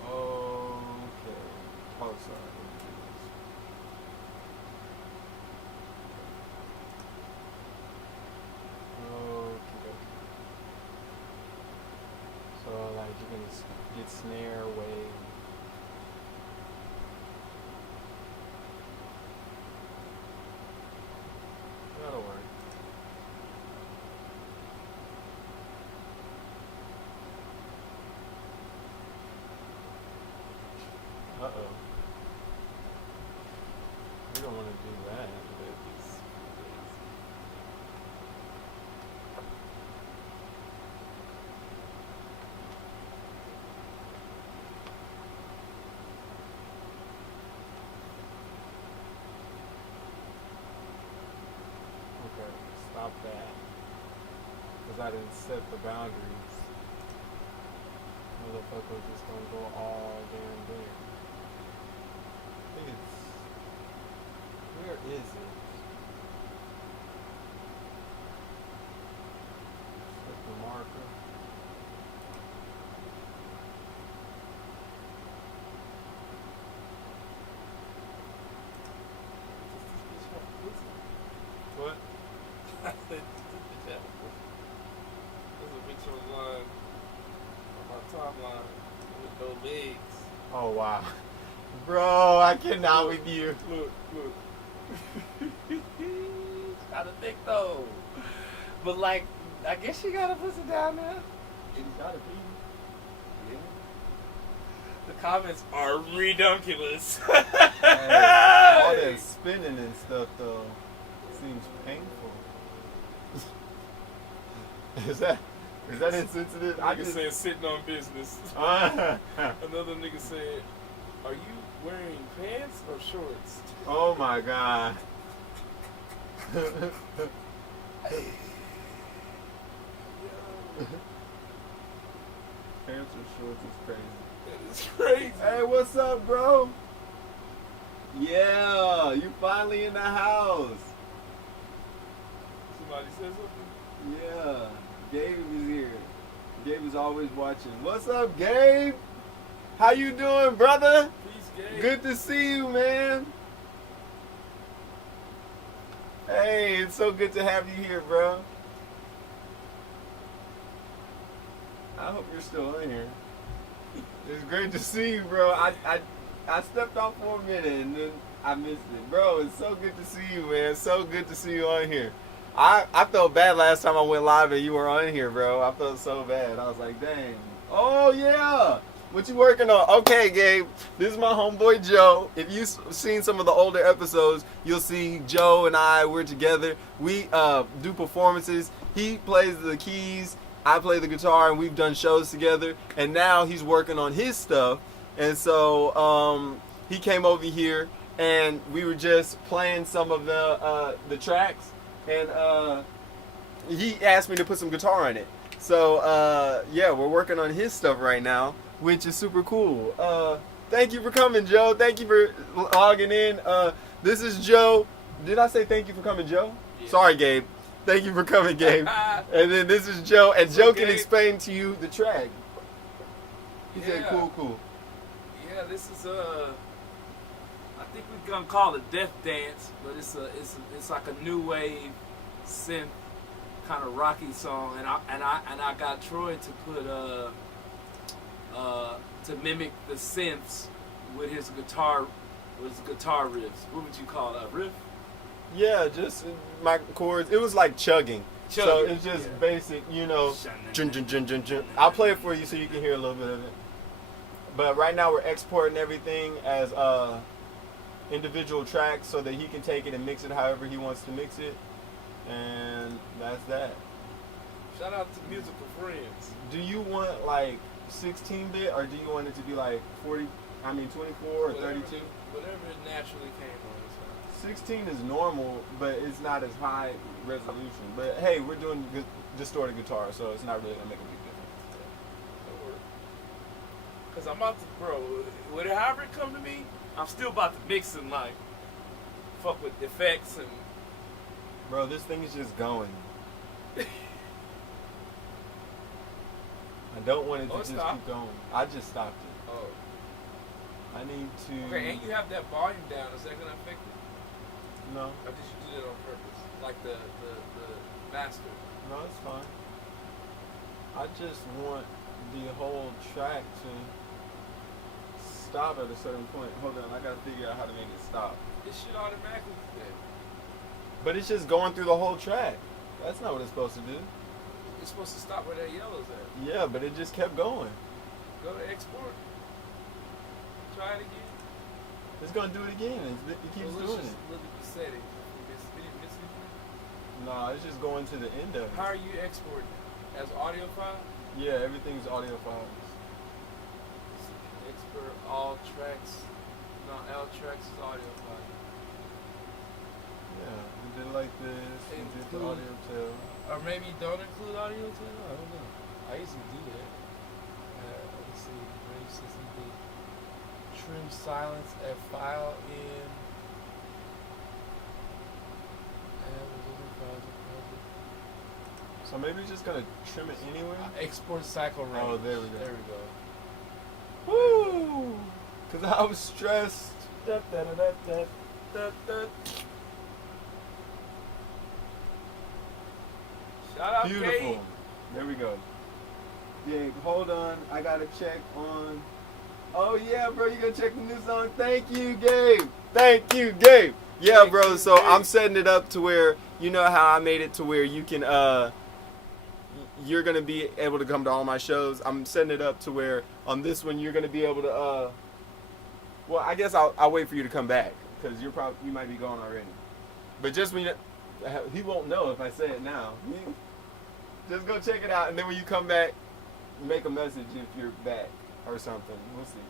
Okay. Oh, sorry. Let me do this. Okay. So, like, you can get snare, wave. That'll work. Uh-oh. We don't want to do that. I didn't set the boundaries. Motherfucker was just gonna go all damn there. I think it's. Where is it? Set the marker. What? There's a picture online on my timeline with no legs. Oh wow. Bro, I cannot with you. Look. Kind of thick though. But like, I guess you gotta put it down there. It's gotta be. Yeah. The comments are redunculous. Hey, all that spinning and stuff though seems painful. Is that insensitive? Nigga said sitting on business. Another nigga said, "Are you wearing pants or shorts?" Oh my god. Pants or shorts is crazy. That is crazy. Hey, what's up, bro? Yeah, you finally in the house. Somebody said something. Yeah, Gabe is here. Gabe is always watching. What's up, Gabe? How you doing, brother? Peace, Gabe. Good to see you, man. Hey, it's so good to have you here, bro. I hope you're still in here. It's great to see you, bro. I stepped off for a minute and then I missed it. Bro, it's so good to see you, man. So good to see you on here. I felt bad last time I went live and you were on here, bro. I felt so bad. I was like, dang. Oh, yeah. What you working on? Okay, Gabe. This is my homeboy Joe. If you've seen some of the older episodes, you'll see Joe and we're together. We do performances. He plays the keys. I play the guitar, and we've done shows together. And now he's working on his stuff. And so he came over here, and we were just playing some of the tracks. And he asked me to put some guitar in it. So, yeah, we're working on his stuff right now, which is super cool. Thank you for coming, Joe. Thank you for logging in. This is Joe. Did I say thank you for coming, Joe? Yeah. Sorry, Gabe. Thank you for coming, Gabe. And then this is Joe, and Joe can explain to you the track. He said, cool. Yeah, this is I think we're gonna call it Death Dance, but it's like a new wave synth kind of rocky song, and I got Troy to put to mimic the synths with his guitar riffs. What would you call that, riff? Yeah, just my chords. It was like chugging. So it's just basic, you know. Jun, jun, jun, jun, jun. I'll play it for you so you can hear a little bit of it. But right now we're exporting everything as individual tracks so that he can take it and mix it however he wants to mix it. And that's that. Shout out to Musical Friends. Do you want like 16-bit or do you want it to be like 24 or 32? Whatever it naturally came on. 16 is normal, but it's not as high resolution. But hey, we're doing distorted guitar, so it's not really gonna make a big difference. Cause I'm about to, bro. However it come to me, I'm still about to mix and like fuck with effects and. Bro, this thing is just going. I don't want it to just keep going. I just stopped it. Oh. I need to. Okay, and you have that volume down. Is that gonna affect it? No. Or did you do it on purpose? Like the master? No, it's fine. I just want the whole track to stop at a certain point. Hold on, I gotta figure out how to make it stop. It should automatically do that. But it's just going through the whole track. That's not what it's supposed to do. It's supposed to stop where that yellow's at. Yeah, but it just kept going. Go to export. Try it again. It's gonna do it again. It keeps doing it. Look at the settings. No, it's just going to the end of it. How are you exporting? As audio file? Yeah, everything's audio files. Export all tracks. No, L tracks is audio file. Yeah, and did it like this. You did the Include- audio tail. Or maybe don't include audio too. I don't know. I used to do that. Let's see. Range 60 bit. Trim silence at file in. So maybe just gonna trim it anyway. Export cycle range. Oh, there we go. There we go. Woo! Cause I was stressed. Da, da, da, da, da, da, da. Shout out Beautiful. Kate. There we go. Gabe, hold on. I gotta check on. Oh yeah, bro, you gonna check the new song? Thank you, Gabe. Thank you, Gabe. Yeah, Thank bro. you, So Gabe. I'm setting it up to where you know how I made it to where you can you're gonna be able to come to all my shows. I'm setting it up to where on this one you're gonna be able to well, I guess I'll wait for you to come back because you might be gone already. But just when he won't know if I say it now. Just go check it out, and then when you come back, make a message if you're back or something. We'll see.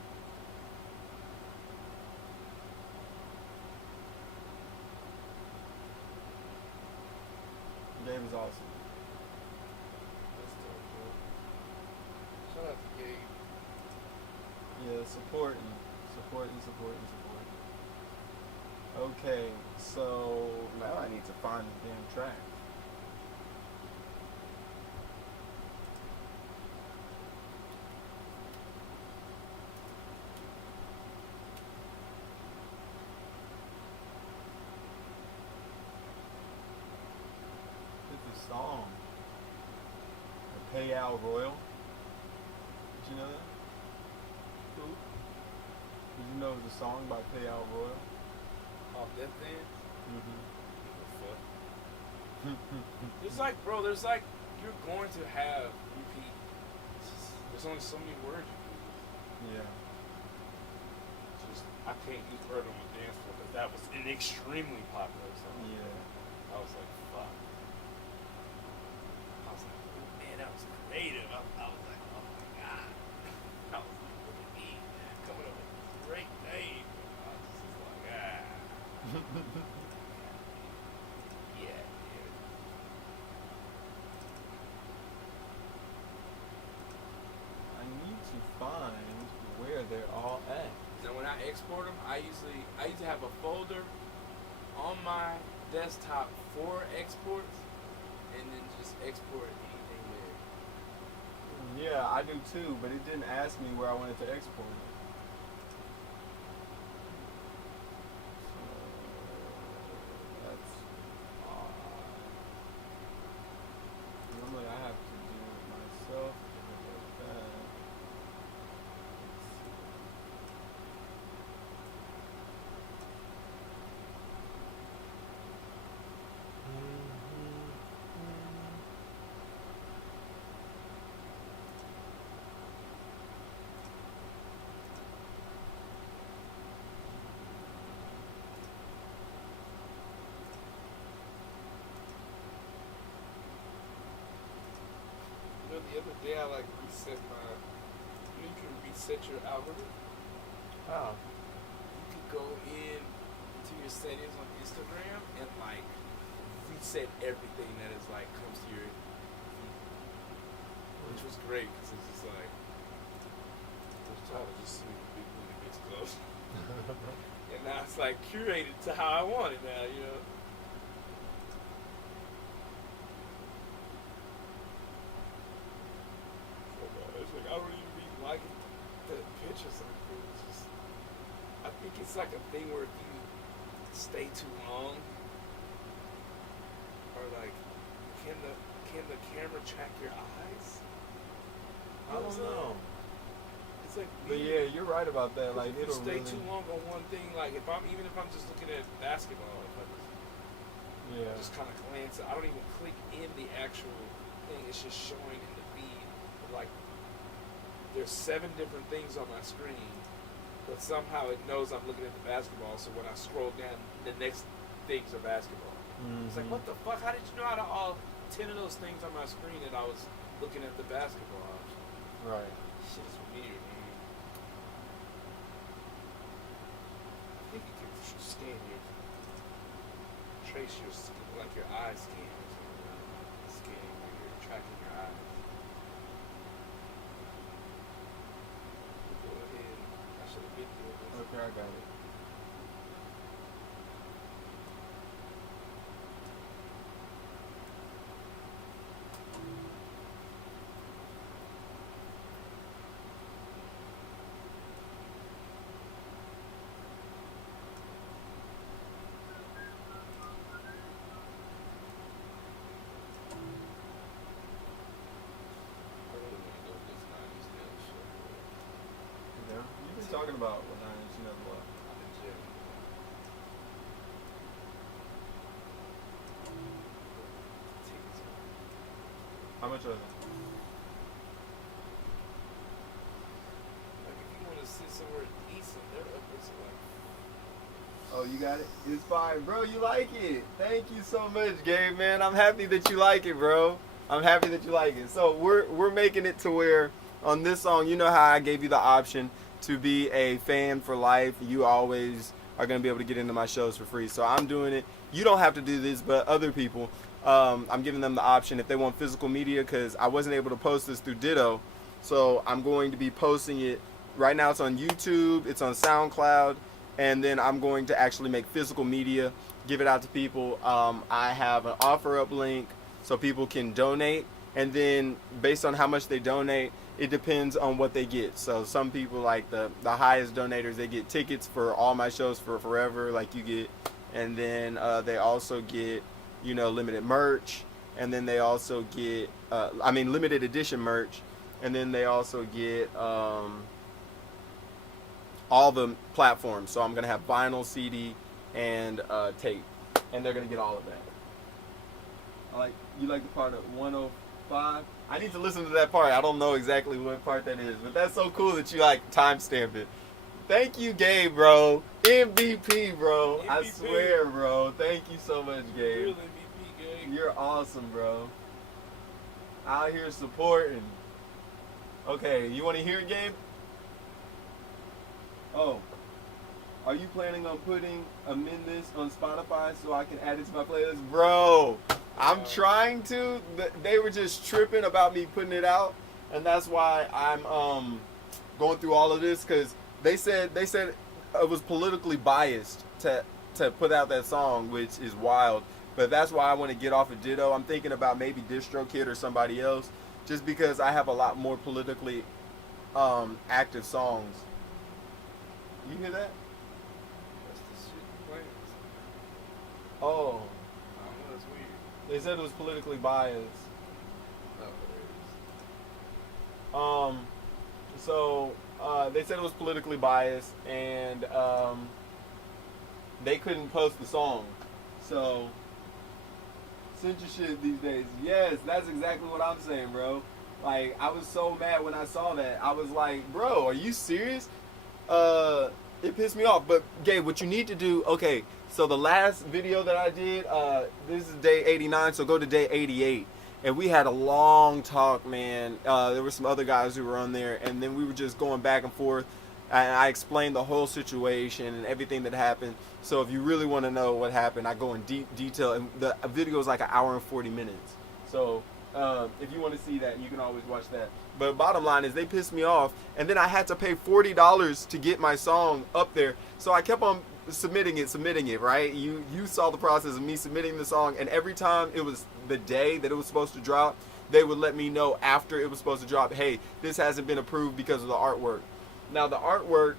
Gabe is awesome. That's dope, bro. Shout out to Gabe. Yeah, support. Okay, so now I need to find the damn track. It's a song. Payout Royal. Did you know that? Who? Did you know it was a song by Payout Royal? Off Death Dance? Mm-hmm. There's like, bro, there's like, you're going to have repeat. There's only so many words you can use. Yeah. Just, I can't use Bird on the Dance Floor because that was an extremely popular song. Yeah. I was like, fuck. I was like, oh man, that was creative. I was like, oh my god. I was like, look at me coming up with this great name. I was just like, yeah. I need to find where they're all at. Now when I export them, I usually have a folder on my desktop for exports, and then just export anything there. Yeah, I do too, but it didn't ask me where I wanted to export it. So that's odd. Normally I have to do it myself. Like that. You know, the other day I like reset my. You can reset your algorithm. How? You can go into your settings on Instagram and like reset everything that is like comes to your feed, which was great because it's just like I was trying to just see the big movie mix close, and now it's like curated to how I want it now, you know. It's like I don't even be liking the pictures like this. It's just, I think it's like a thing where if you stay too long, or like, can the camera track your eyes? I don't know. It's like, But yeah, you're right about that. Like if you it'll stay really. too long on one thing, like if I'm just looking at basketball, if I Yeah. just kind of glance, I don't even click in the actual thing. It's just showing in the feed. Like there's 7 different things on my screen, but somehow it knows I'm looking at the basketball. So when I scroll down, the next things are basketball. It's like, what the fuck? How did you know out of all 10 of those things on my screen that I was looking at the basketball option? Right. Shit is weird, man. I think you can scan your trace your skin, like your eye scan or something. Scanning where you're tracking your eyes. Go ahead. I should have been doing this. Okay, I got it. I really want to go with this 90s nail shit. Yeah. You've been talking about what 9 Inch Nails was. I've been jamming. Tickets. How much are they? Like if you want to sit somewhere decent, they're upwards of like. Oh, you got it? It's fine, bro. You like it. Thank you so much, Gabe, man. I'm happy that you like it, bro. I'm happy that you like it. So we're making it to where on this song, you know how I gave you the option to be a fan for life. You always are going to be able to get into my shows for free. So I'm doing it. You don't have to do this, but other people, I'm giving them the option if they want physical media, because I wasn't able to post this through Ditto. So I'm going to be posting it. Right now it's on YouTube, it's on SoundCloud, and then I'm going to actually make physical media, give it out to people. I have an offer up link so people can donate, and then based on how much they donate, it depends on what they get. So some people, like the highest donators, they get tickets for all my shows for forever, like you get, and then they also get, you know, limited merch, and then they also get limited edition merch, and then they also get all the platforms. So I'm gonna have vinyl, CD, and tape, and they're gonna get all of that. You like the part of 105? I need to listen to that part. I don't know exactly what part that is, but that's so cool that you like timestamp it. Thank you, Gabe, bro. MVP, bro. I MVP. swear, bro. Thank you so much, Gabe. Real MVP game. You're awesome, bro. Out here supporting. Okay, you want to hear it, Gabe? Oh. Are you planning on putting Amend This on Spotify so I can add it to my playlist? Bro, I'm trying to. They were just tripping about me putting it out, and that's why I'm going through all of this, because they said it was politically biased to put out that song, which is wild. But that's why I want to get off of Ditto. I'm thinking about maybe DistroKid or somebody else, just because I have a lot more politically active songs. You hear that? That's the shit playing. Oh, I don't know, that's weird. they said it was politically biased. No, it is. So they said it was politically biased, and they couldn't post the song. So censorship these days. Yes, that's exactly what I'm saying, bro. Like, I was so mad when I saw that. I was like, bro, are you serious? It pissed me off. But Gabe, what you need to do, okay, so the last video that I did, this is day 89, so go to day 88. And we had a long talk, man. There were some other guys who were on there, and then we were just going back and forth. And I explained the whole situation and everything that happened. So if you really want to know what happened, I go in deep detail. And the video is like an hour and 40 minutes. So if you want to see that, you can always watch that. But bottom line is, they pissed me off, and then I had to pay $40 to get my song up there. So I kept on submitting it, right? You saw the process of me submitting the song, and every time it was the day that it was supposed to drop, they would let me know after it was supposed to drop, hey, this hasn't been approved because of the artwork. Now the artwork,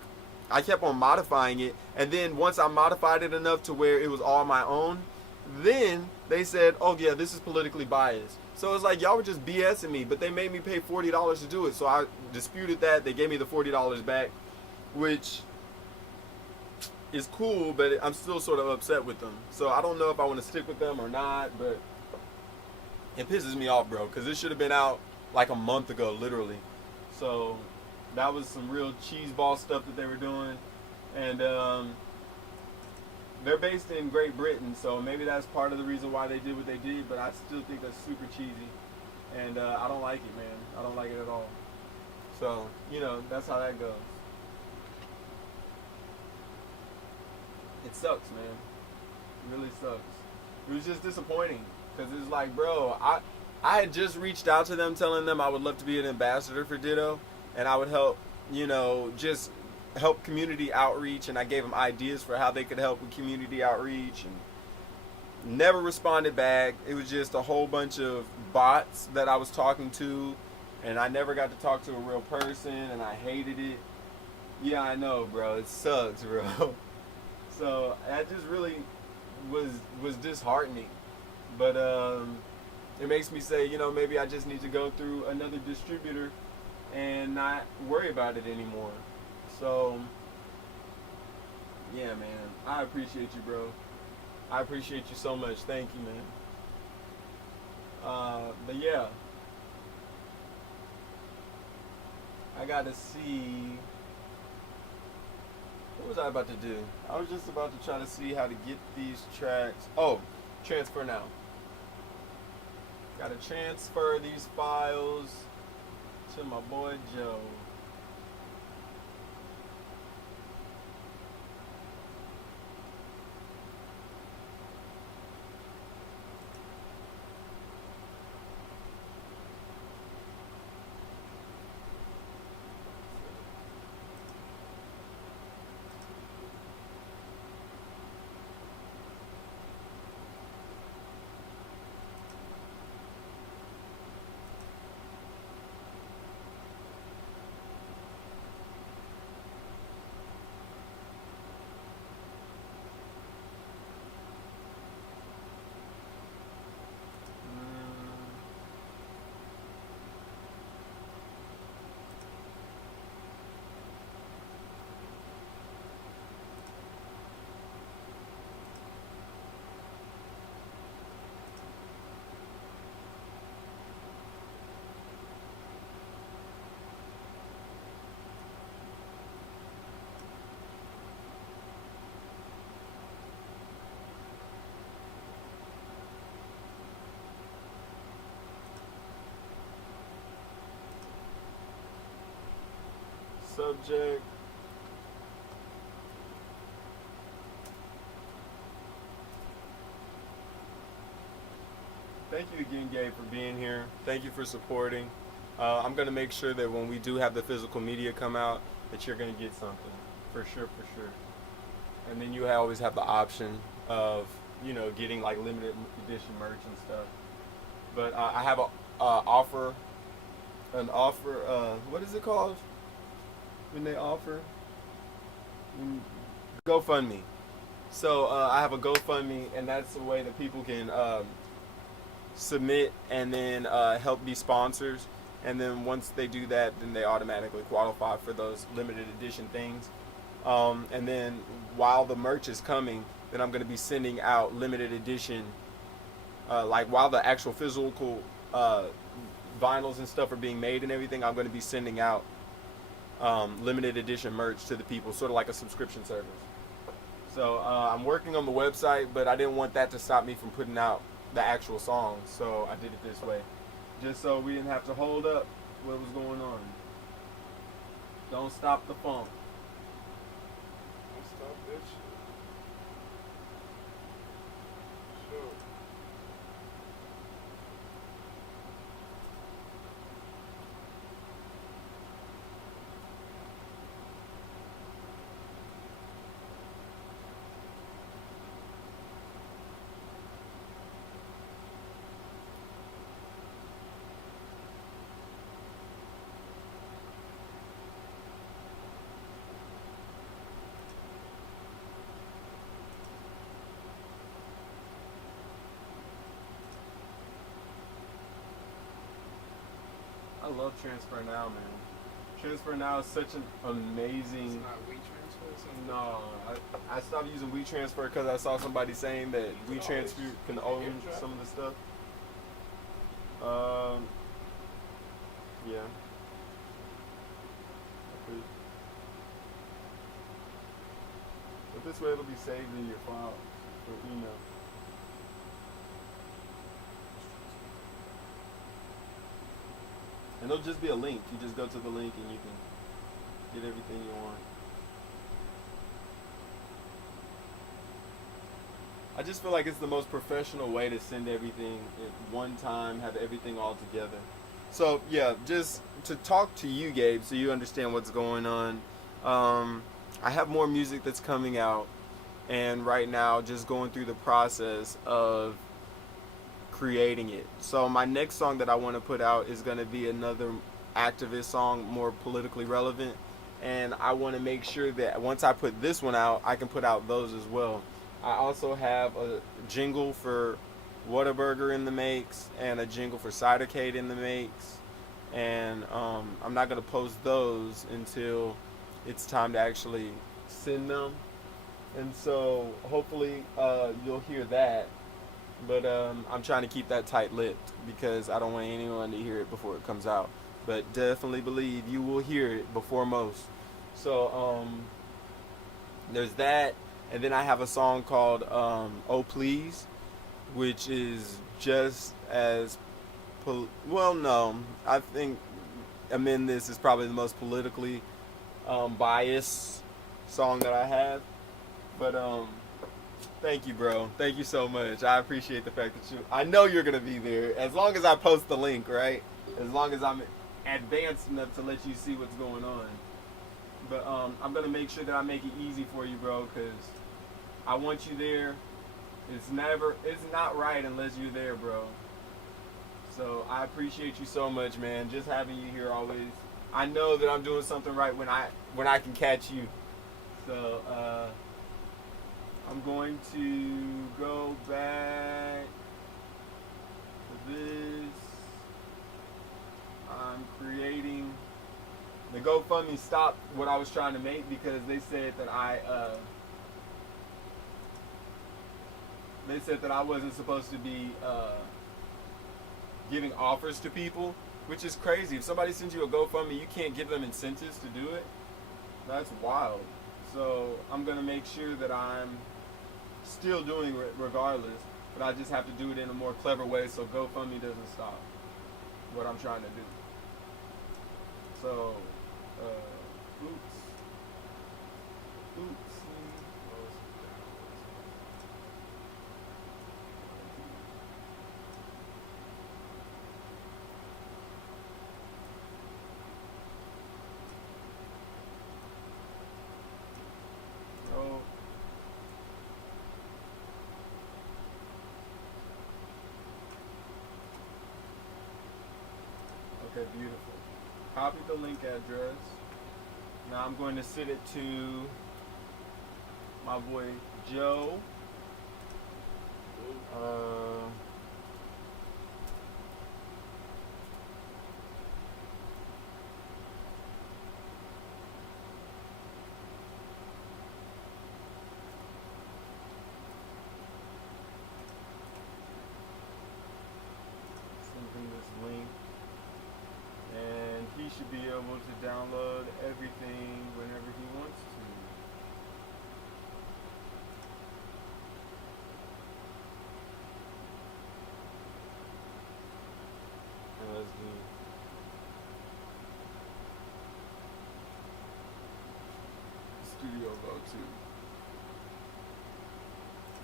I kept on modifying it, and then once I modified it enough to where it was all my own, then they said, oh yeah, this is politically biased. So it's like, y'all were just BSing me, but they made me pay $40 to do it. So I disputed that. They gave me the $40 back, which is cool, but I'm still sort of upset with them. So I don't know if I want to stick with them or not, but it pisses me off, bro, because it should have been out like a month ago, literally. So that was some real cheeseball stuff that they were doing. And they're based in Great Britain, so maybe that's part of the reason why they did what they did, but I still think that's super cheesy. And I don't like it, man. I don't like it at all. So, you know, that's how that goes. It sucks, man. It really sucks. It was just disappointing because it's like, bro, I had just reached out to them telling them I would love to be an ambassador for Ditto, and I would help, just help community outreach, and I gave them ideas for how they could help with community outreach, and never responded back. It was just a whole bunch of bots that I was talking to, and I never got to talk to a real person, and I hated it. Yeah, I know, bro. It sucks, bro. So that just really was disheartening. But it makes me say, maybe I just need to go through another distributor and not worry about it anymore. So, yeah, man. I appreciate you, bro. I appreciate you so much. Thank you, man. But yeah. I gotta see. What was I about to do? I was just about to try to see how to get these tracks. Oh, transfer now. Gotta transfer these files to my boy Joe. Subject. Thank you again, Gabe, for being here. Thank you for supporting. I'm going to make sure that when we do have the physical media come out, that you're going to get something. For sure, for sure. And then you always have the option of, getting like limited edition merch and stuff. But I have an offer, what is it called? When they offer? GoFundMe. So I have a GoFundMe, and that's a way that people can submit and then help be sponsors. And then once they do that, then they automatically qualify for those limited edition things. And then while the merch is coming, then I'm going to be sending out limited edition, like while the actual physical vinyls and stuff are being made and everything, I'm going to be sending out limited edition merch to the people, sort of like a subscription service. So I'm working on the website, but I didn't want that to stop me from putting out the actual songs, so I did it this way, just so we didn't have to hold up what was going on. Don't stop the funk. Don't stop that shit. Sure. I love Transfer Now, man. Transfer Now is such an amazing. It's not WeTransfer or something? No, I stopped using WeTransfer because I saw somebody saying that WeTransfer can own some of the stuff. Yeah. But this way it'll be saved in your file for email. And it'll just be a link. You just go to the link and you can get everything you want. I just feel like it's the most professional way to send everything at one time, have everything all together. So yeah, just to talk to you, Gabe, so you understand what's going on. I have more music that's coming out, and right now just going through the process of creating it. So my next song that I want to put out is going to be another activist song, more politically relevant, and I want to make sure that once I put this one out, I can put out those as well. I also have a jingle for Whataburger in the makes and a jingle for Cidercade in the makes, and I'm not going to post those until it's time to actually send them, and so hopefully you'll hear that. But I'm trying to keep that tight-lipped because I don't want anyone to hear it before it comes out. But definitely believe you will hear it before most. So there's that. And then I have a song called Oh Please, which is just as... well, no. I think Amend This is probably the most politically biased song that I have. But... thank you, bro. Thank you so much. I appreciate the fact that I know you're going to be there. As long as I post the link, right? As long as I'm advanced enough to let you see what's going on. But I'm going to make sure that I make it easy for you, bro, because I want you there. It's not right unless you're there, bro. So I appreciate you so much, man. Just having you here always. I know that I'm doing something right when I can catch you. So, I'm going to go back to this. I'm creating the GoFundMe stopped what I was trying to make because they said that I wasn't supposed to be giving offers to people, which is crazy. If somebody sends you a GoFundMe, you can't give them incentives to do it. That's wild. So I'm gonna make sure that I'm still doing it regardless, but I just have to do it in a more clever way so GoFundMe doesn't stop what I'm trying to do. So, oops. Oh. Okay, beautiful. Copy the link address. Now I'm going to send it to my boy Joe. Send him this link. And he should be able to download everything whenever he wants to. And let's do Studio Go too.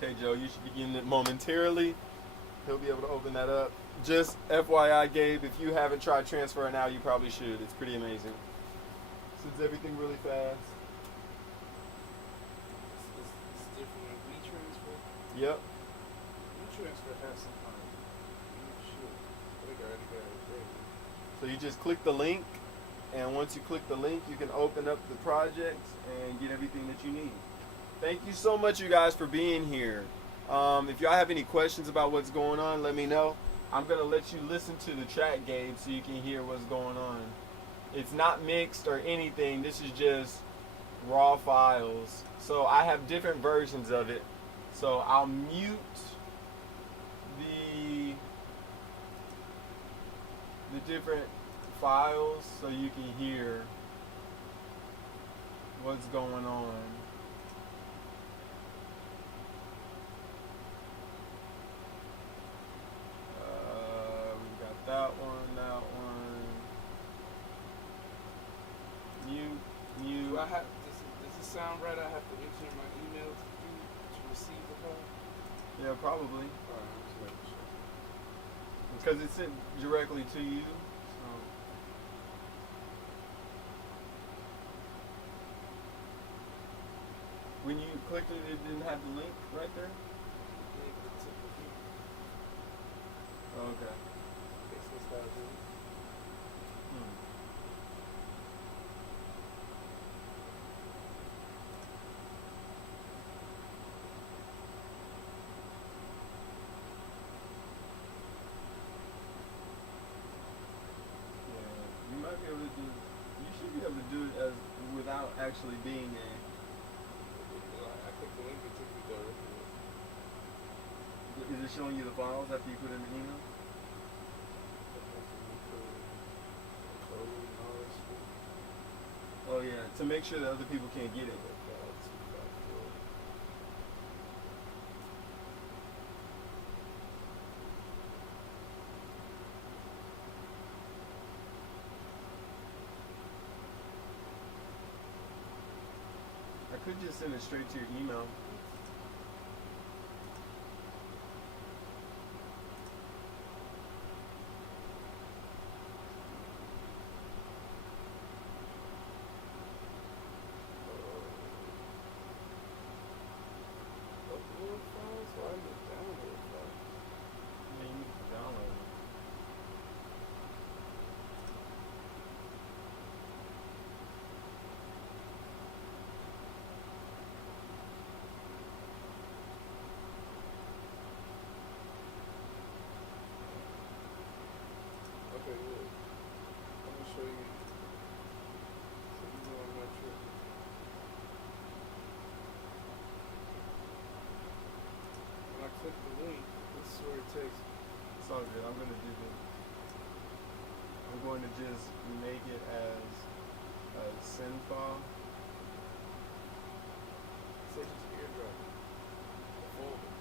Okay, Joe, you should begin it momentarily. He'll be able to open that up. Just FYI, Gabe, if you haven't tried transfer now, you probably should. It's pretty amazing. Sends everything really fast. It's different than WeTransfer. Yep. WeTransfer has some kind of shit. They got it ready. So you just click the link, and once you click the link, you can open up the project and get everything that you need. Thank you so much, you guys, for being here. If y'all have any questions about what's going on, let me know. I'm going to let you listen to the track, Gabe, so you can hear what's going on. It's not mixed or anything. This is just raw files. So I have different versions of it. So I'll mute the different files so you can hear what's going on. That one. Mute. Do I have, does it sound right? I have to enter my email to receive the call? Yeah, probably. Alright, I'm just making sure. Because it's sent directly to you. So. When you clicked it, it didn't have the link right there? Yeah, but it's a review. Oh, okay. Guess that's how it is. Hmm. Yeah, you might be able to do. You should be able to do it as without actually being a. I clicked the link, it took me directly. Is it showing you the files after you put in the email? Oh yeah, to make sure that other people can't get it. I could just send it straight to your email. Upload files? Why did it download files? Yeah, you need to download it. Okay, look. I'm gonna show you. So you know I'm not tripping. When I click the link, this is where it takes me. It's all good. I'm gonna do this. I'm going to just make it as a send file. It says just airdrop it. A folder.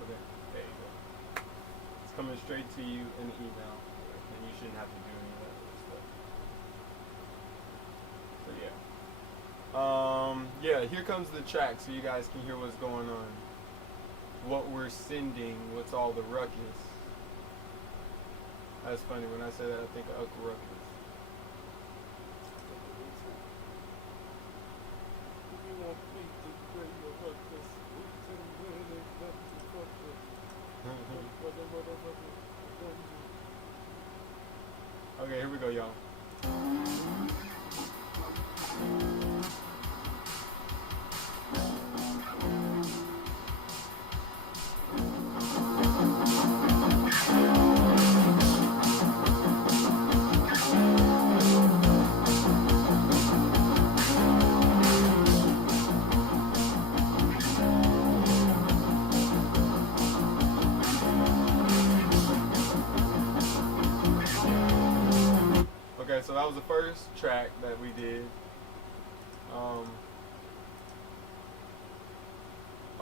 Okay, there you go. It's coming straight to you in the email, and you shouldn't have to do any of that other stuff. So yeah, here comes the track, so you guys can hear what's going on, what we're sending, what's all the ruckus. That's funny. When I say that, I think of ruckus. Okay, here we go, y'all. Okay, so that was the first track that we did.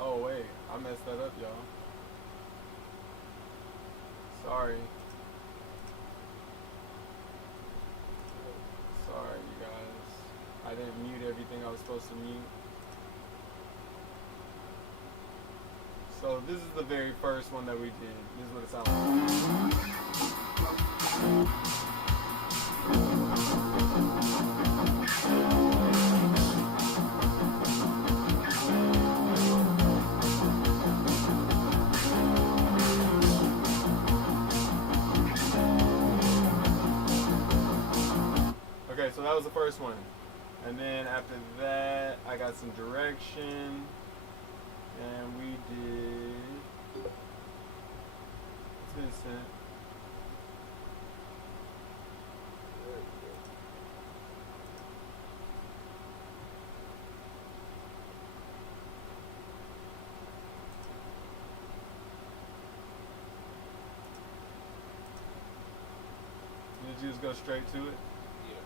Oh wait, I messed that up, y'all. Sorry. Sorry, you guys. I didn't mute everything I was supposed to mute. So this is the very first one that we did. This is what it sounds like. Okay, so that was the first one. And then after that, I got some direction, and we did 10 cent. Did you just go straight to it? Yeah.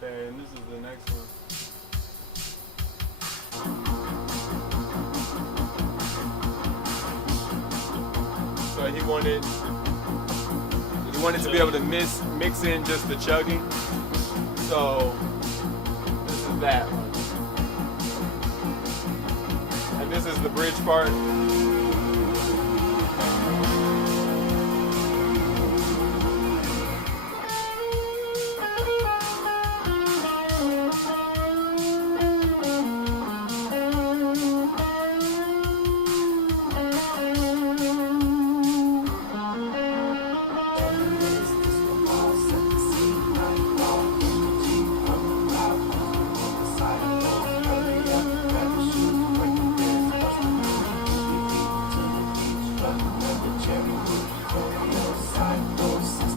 Okay, and this is the next one. So he wanted to be able to mix in just the chugging. So this is that one. And this is the bridge part.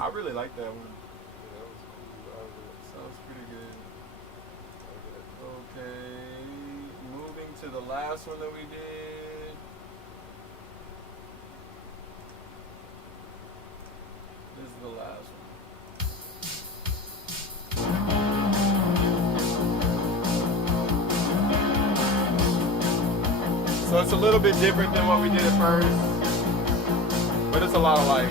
I really like that one. Sounds pretty good. Okay, moving to the last one that we did. This is the last one. So it's a little bit different than what we did at first, but it's a lot of like.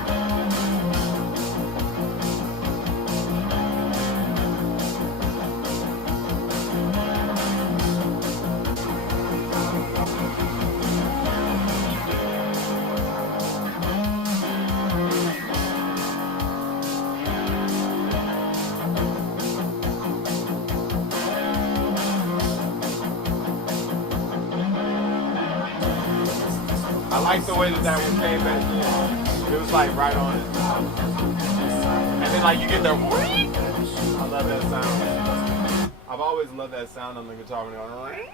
I like the way that one came back in. It was like right on it. And then like you get the I love that sound. I've always loved that sound on the guitar when it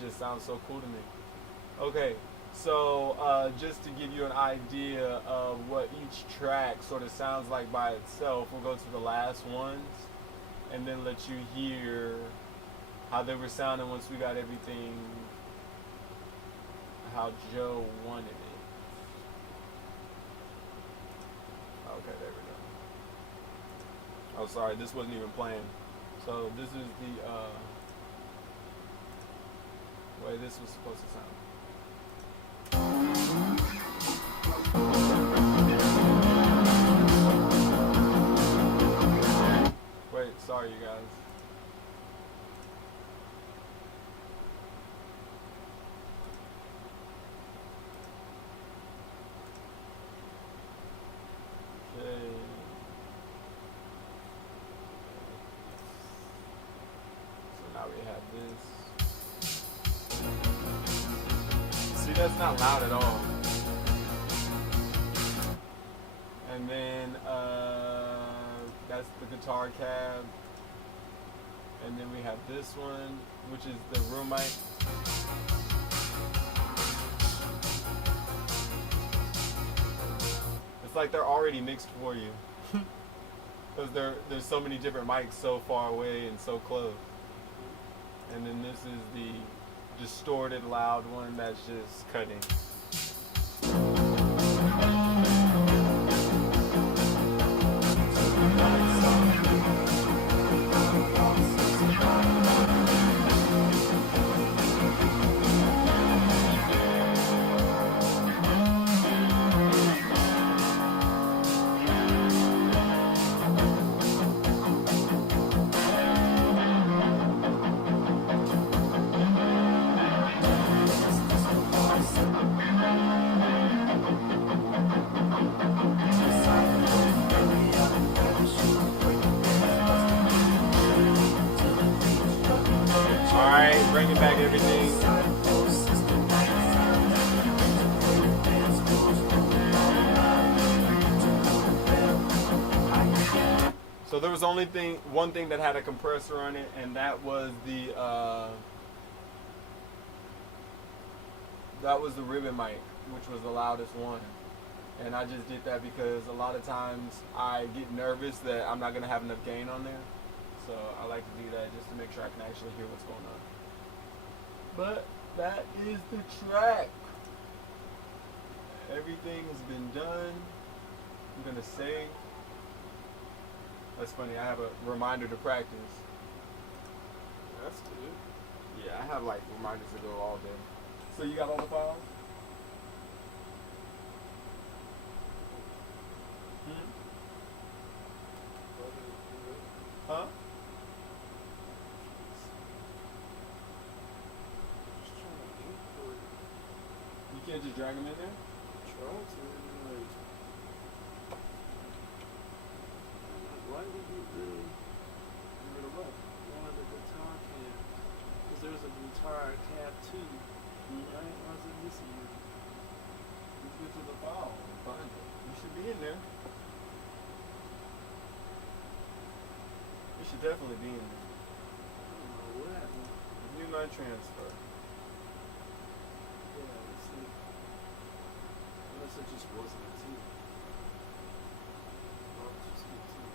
just sounds so cool to me. Okay, so just to give you an idea of what each track sort of sounds like by itself, we'll go to the last ones and then let you hear how they were sounding once we got everything how Joe wanted it. Okay, there we go. Oh, sorry, this wasn't even playing. So this is the way this was supposed to sound. Wait, sorry you guys. Now we have this. See, that's not loud at all. And then that's the guitar cab. And then we have this one, which is the room mic. It's like they're already mixed for you. Because there's so many different mics so far away and so close. And then this is the distorted loud one that's just cutting. Alright, bringing back everything. there was only one thing that had a compressor on it, and that was the ribbon mic, which was the loudest one. And I just did that because a lot of times I get nervous that I'm not gonna have enough gain on there, so I like to do that just to make sure I can actually hear what's going on. But that is the track. Everything has been done. I'm gonna sing. That's funny, I have a reminder to practice. That's good. Yeah, I have like reminders to go all day. So you got all the files? Huh? Just trying to import it. You can't just drag them in there? Trying to, like, why did you really get rid of what? One of the guitar cabs. Because there was a guitar cab too. Right? Why is it missing? Let's get to the file and find it. You should be in there. You should definitely be in there. I don't know what happened. View my transfer. Yeah, let's see. Unless it just wasn't a two. I'll just get two.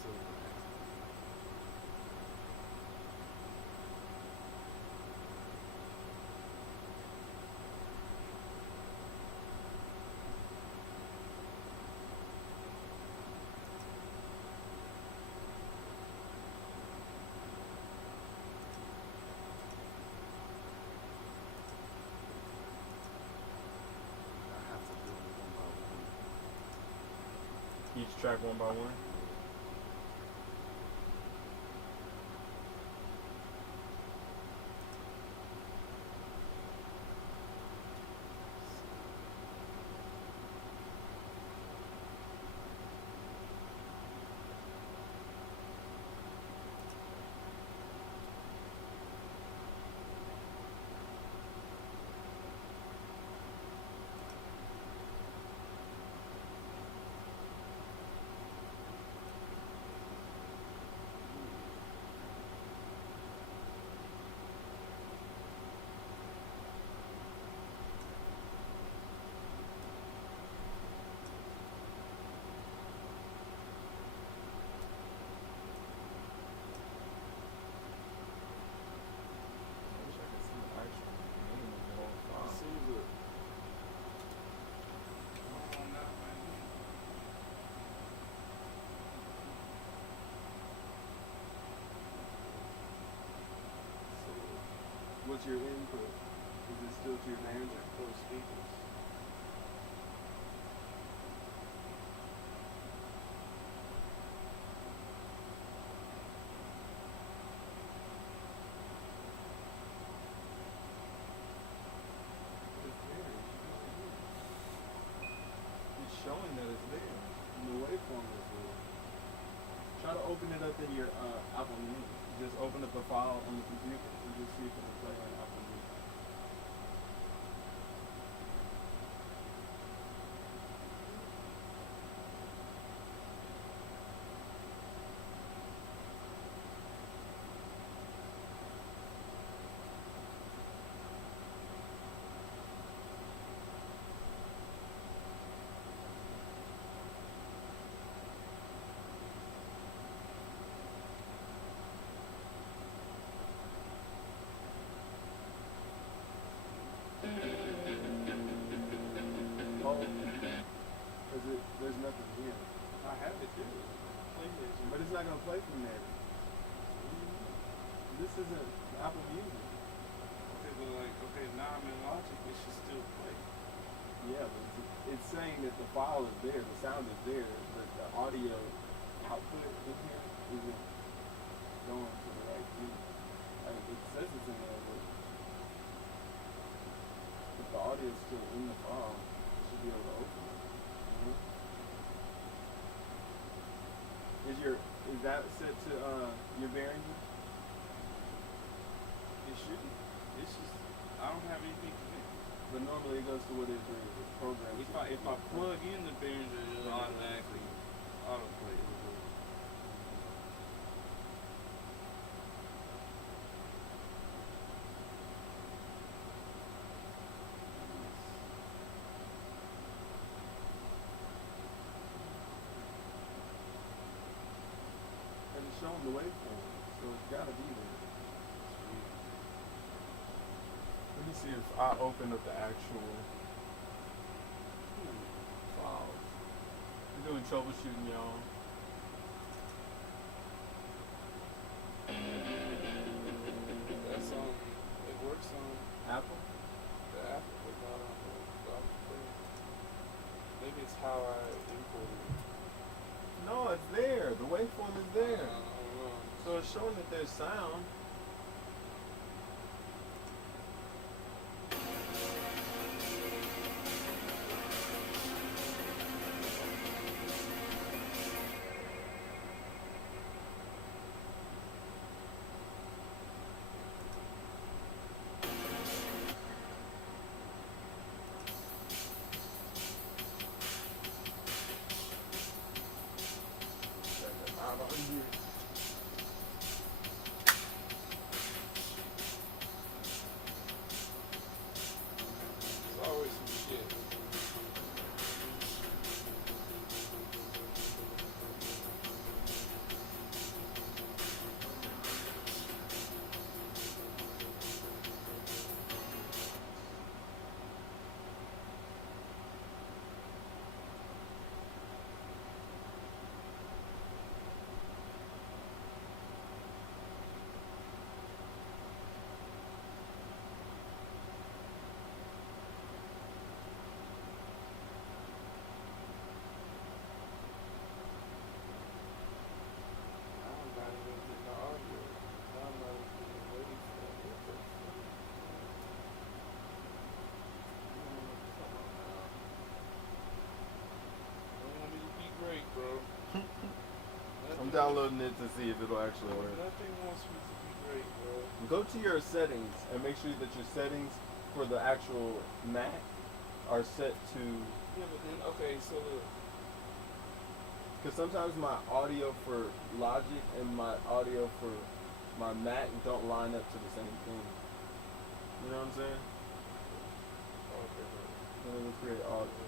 So I have to do it one by one. Each track one by one. I wish I could see the actual name of the whole file. See the What's your input? Is it still to your manager? those speakers. It's showing that it's there. The waveform is there. Try to open it up in your Apple Music. Just open up the file on the computer and just see if it'll play on Apple Music. Oh, there's nothing here. I have it here. PlayStation. But it's not going to play from there. This isn't Apple Music. Okay, but like, okay, now I'm in Logic, it should still play. Yeah, but it's saying that the file is there, the sound is there, but the audio output in here isn't going to the right thing. Like, it says it's in there, but if the audio is still in the file, you should be able to open it. Is that set to your Behringer? It should. It's just, I don't have anything connected. But normally it goes to what is the program. If I plug in the Behringer, it'll automatically autoplay. on the waveform, so it's gotta be there. Let me see if I open up the actual files. We're doing troubleshooting, y'all. That song, it works on Apple? the app, but not on the thing. Maybe it's how I imported it. No, it's there. The waveform is there. I don't know. So it's showing that there's sound. Check that out on here. There's always some shit. I'm not even getting the audio. I'm not even waiting for that. What the fuck? Come on now. Don't want me to be great, bro. I'm downloading it to see if it'll actually work. Nothing wants me to be great, bro. Go to your settings and make sure that your settings for the actual Mac are set to, Yeah, but then, okay, so look. because sometimes my audio for Logic and my audio for my Mac don't line up to the same thing. You know what I'm saying? Okay, bro. Then it will create audio.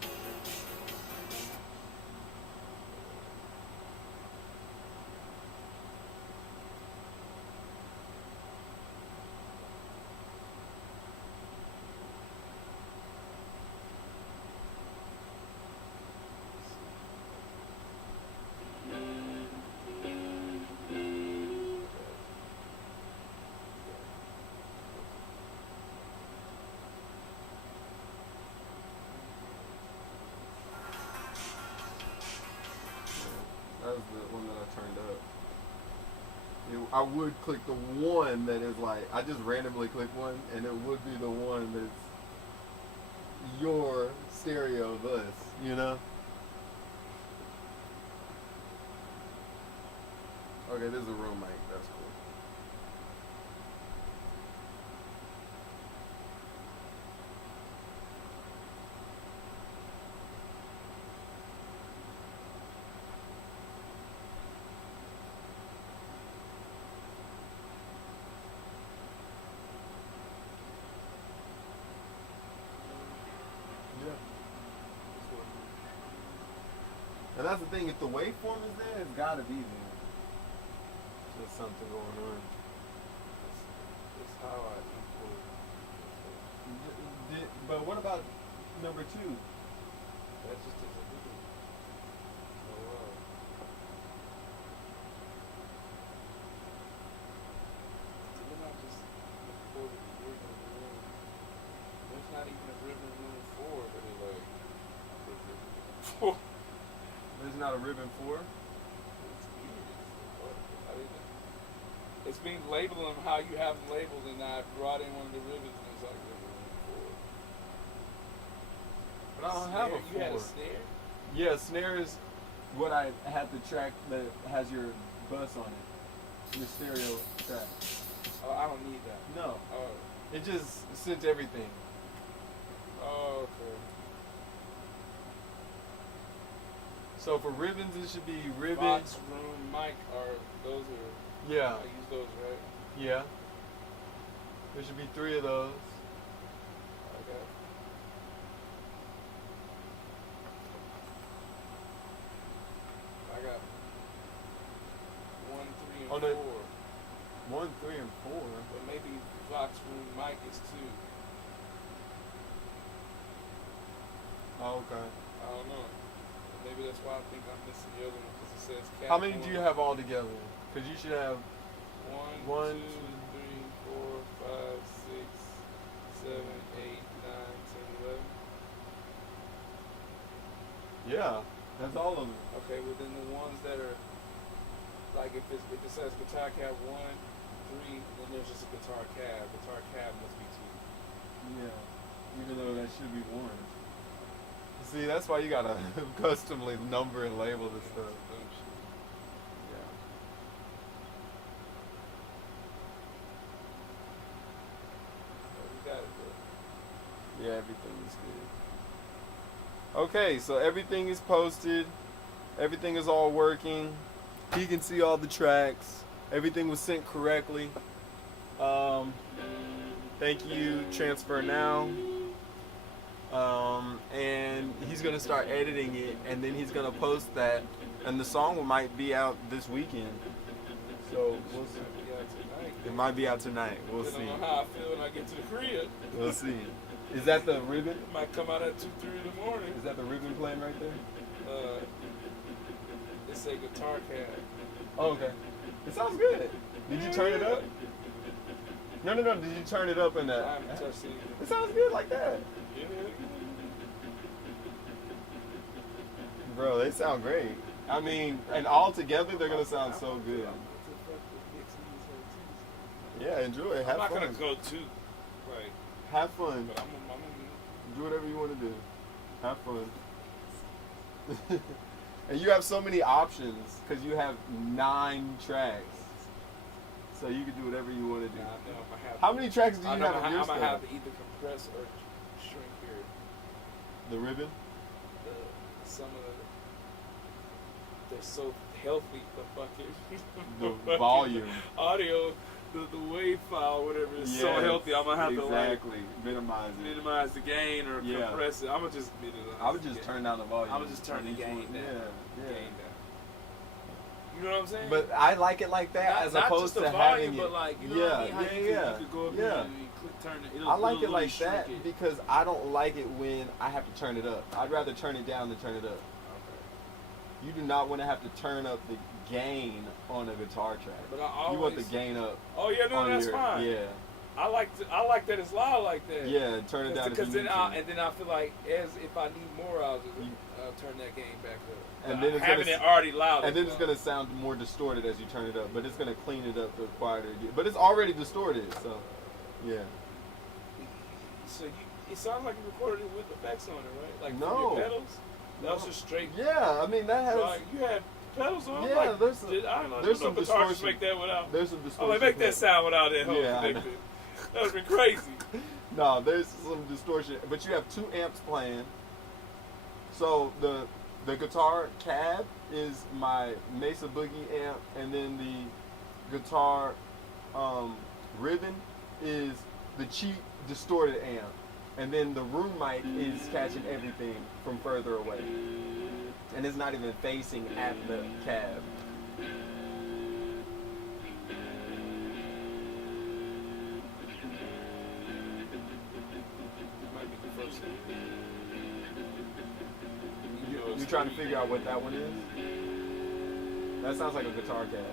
That was the one that I turned up. I would click the one that is like, I just randomly click one, and it would be the one that's your stereo bus, you know? Okay, this is a room mic, that's cool. Yeah. And that's the thing, if the waveform is there, it's gotta be there. There's something going on. It's how I import. But what about number two? That just doesn't do it. Oh wow. You're not just recording the Ribbon Room. There's not even a Ribbon Room 4, but it's like Ribbon Room 4. There's not a ribbon 4? It's weird. What? I didn't. It's being labeled them how you have them labeled, and I brought in one of the ribbons, and it's like Ribbon Room 4. But I don't have a Snare? You had 4. a snare? Yeah, snare is what I had the track that has your bus on it. Your stereo track. Oh, I don't need that. No. Oh, It just sent everything. oh, okay. So for ribbons, it should be ribbon. Box, room, mic are those are. Yeah, I use those, right? yeah. There should be 3 of those. Okay. I got 1, 3, and Oh, and no. 4. 1, 3, and 4. But maybe Vox Room mic is 2. Oh, okay. I don't know. Maybe that's why I think I'm missing the other one because it says Cat How many 1. do you have all together? Because you should have 1, 1, 2, 3, 4, 5, 6, 7, 8, 9, 10, 11. Yeah, that's all of them. Okay, well then the ones that are like if it says guitar cab 1, 3, then there's just a guitar cab. Guitar cab must be 2. Yeah, even though that should be 1. See, that's why you gotta customly number and label this stuff. Dumb shit. Yeah. But we got it, bro. Yeah, everything is good. Okay, so everything is posted. Everything is all working. He can see all the tracks. Everything was sent correctly. Thank you, Transfer Now. And he's gonna start editing it, and then he's gonna post that, and the song might be out this weekend. So we'll see. It might be out tonight. We'll I see. don't know how I feel when I get to the crib. We'll see. Is that the ribbon? It might come out at 2, 3 in the morning. Is that the ribbon playing right there? It's a guitar cab. Oh, okay. It sounds good. Did you turn it up? No. Did you turn it up in I that? haven't touched it. It sounds good like that. Yeah. Bro, they sound great. I mean, and all together, they're gonna sound so good. Yeah, enjoy it. Have I'm not fun. gonna go too, like, Have fun. but I'm Do whatever you want to do. Have fun. And you have so many options because you have 9 tracks. So you can do whatever you want to do. I know I'm gonna have. How many tracks do you I know have I'm of your gonna stuff? have to either compress or shrink here. The ribbon? Some of they're so healthy. The fucking The volume. audio, the wave file, whatever is so Yes, healthy. I'm gonna have to like exactly minimize it. minimize the gain or Yeah. compress it. I'm gonna just minimize. I would just turn down the volume. I would just turn the each gain one. down. Yeah. Gain down. You know what I'm saying? But I like it like that not, as not opposed just the to volume, having but it. like you know yeah, what I mean? How yeah, you could go up yeah. here and you click turn it. I like it it'll like shrink that it. because I don't like it when I have to turn it up. I'd rather turn it down than turn it up. Okay. You do not want to have to turn up the gain on a guitar track. But I always, You want the gain up. Oh yeah, no, on that's your, fine. Yeah, I like that it's loud like that. yeah. Turn it down if you Because need then to. and then I feel like as if I need more, I'll turn that gain back up. And then it's having gonna, it already loud. and then it's loud. gonna sound more distorted as you turn it up, but it's gonna clean it up the quieter it gets. But it's already distorted, so yeah. So it sounds like you recorded it with effects on it, right? Like from No. your pedals. That was just straight. Yeah, I mean that has. Like you had pedals on. Yeah, like, there's some- I don't know. there's no some guitar just distortion. make that without. There's some Oh, distortion. they make that sound without that whole Yeah, I know. connected. That would be crazy. No, there's some distortion, but you have 2 amps playing. So the guitar cab is my Mesa Boogie amp, and then the guitar ribbon is the cheap distorted amp, and then the room mic is catching everything from further away, and it's not even facing at the cab. Might be the first one. You trying to figure out what that one is? That sounds like a guitar cab.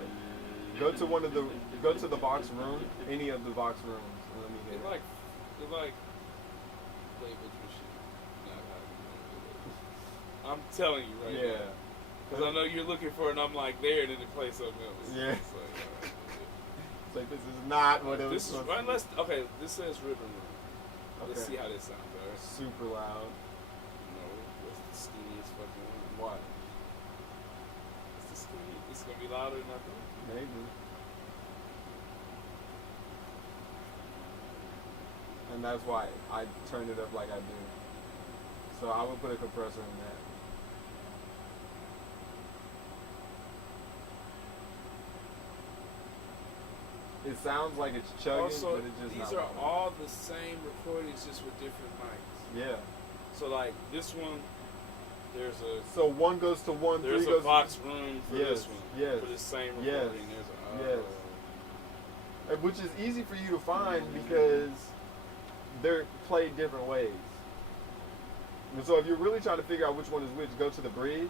Go to the box room, any of the box rooms, and let me hear. It like labels and shit. Not how I'm telling you right Yeah. now. Because I know you're looking for it and I'm like there and then it plays something else. Yeah. It's like, all right, It's like this is not what it was this is supposed right. to Let's okay. This says ribbon room. Let's Okay. see how this sounds. be. Alright. Super loud. No, what's the skinniest fucking one? What? It's the skinny. It's gonna be louder than I think. Maybe. And that's why I turned it up like I do. So I would put a compressor in that. It sounds like it's chugging, Also, but it's just these not are loud. all the same recordings, just with different mics. Yeah. So like this one, there's a So one goes to one, there's three a goes box room for Yes, this one. yes, For the same yes. recording. There's a Yes. Which is easy for you to find because they're played different ways. And so if you're really trying to figure out which one is which, go to the bridge.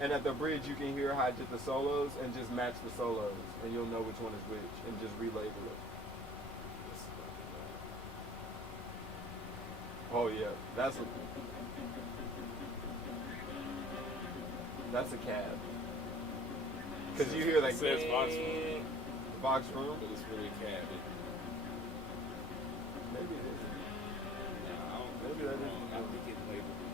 And at the bridge, you can hear how I did the solos and just match the solos. And you'll know which one is which and just relabel it. Oh, yeah. That's a cab. Because you hear like... It says box room. Box room? But it's really cab. Maybe it is. Nah, I don't think Maybe you're that is. wrong. I think it labeled it.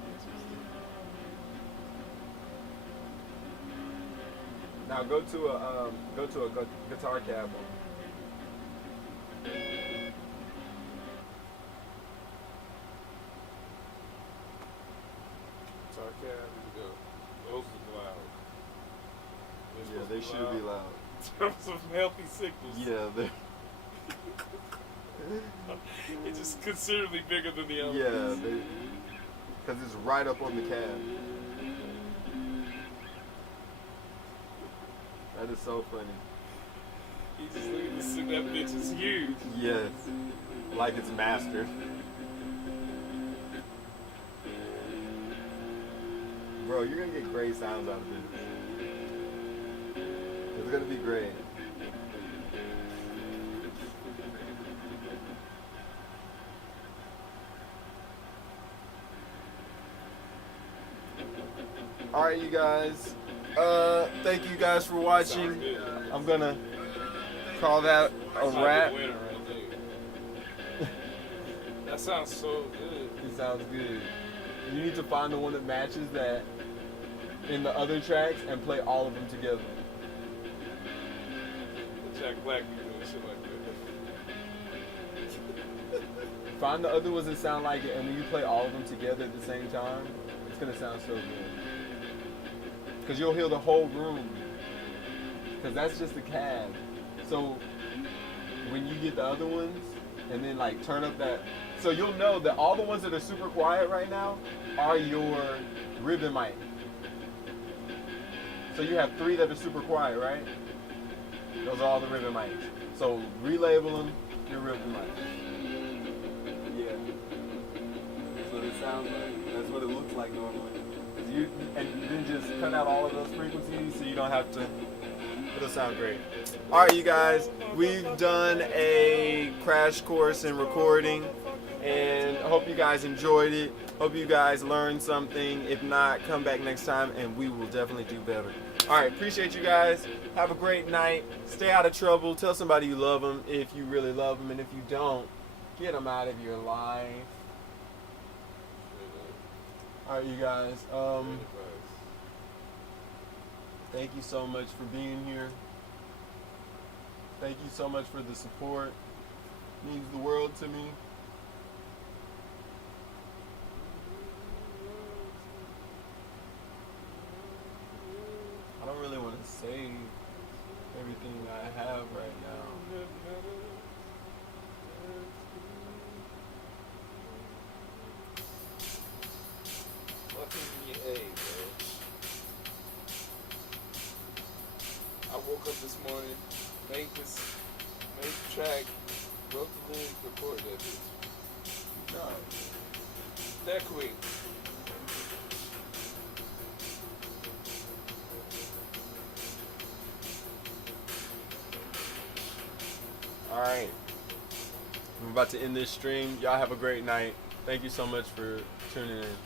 Now go to a guitar cab one. Guitar cab, here we go. Those are loud. Yeah, they should be loud. In terms of healthy signals. Yeah, they're It's just considerably bigger than the others. yeah, because it's right up on the cab. That is so funny. You just look at this thing, that bitch is huge. Yes, like it's mastered. Bro, you're gonna get great sounds out of this. It's gonna be great. Alright, you guys. Thank you guys for watching. I'm gonna call that a wrap. That sounds so good. It sounds good. You need to find the one that matches that in the other tracks and play all of them together. Jack Black be doing shit like that. Find the other ones that sound like it, and when you play all of them together at the same time, it's gonna sound so good. Because you'll hear the whole room. Because that's just the cab. So when you get the other ones, and then like turn up that, so you'll know that all the ones that are super quiet right now are your ribbon mic. So you have 3 that are super quiet, right? Those are all the ribbon mics. So relabel them your ribbon mics. Yeah. That's what it sounds like. That's what it looks like normally. And then just cut out all of those frequencies so you don't have to. It'll sound great. All right, you guys, we've done a crash course in recording, and I hope you guys enjoyed it. Hope you guys learned something. If not, come back next time, and we will definitely do better. All right, appreciate you guys. Have a great night. Stay out of trouble. Tell somebody you love them if you really love them, and if you don't, get them out of your life. All right, you guys. Thank you so much for being here. Thank you so much for the support. It means the world to me. I don't really want to say everything I have right now. Fucking A, bro. I woke up this morning, made the track, wrote the lyrics, recorded that bitch. No. That quick. All right. I'm about to end this stream. Y'all have a great night. Thank you so much for tuning in.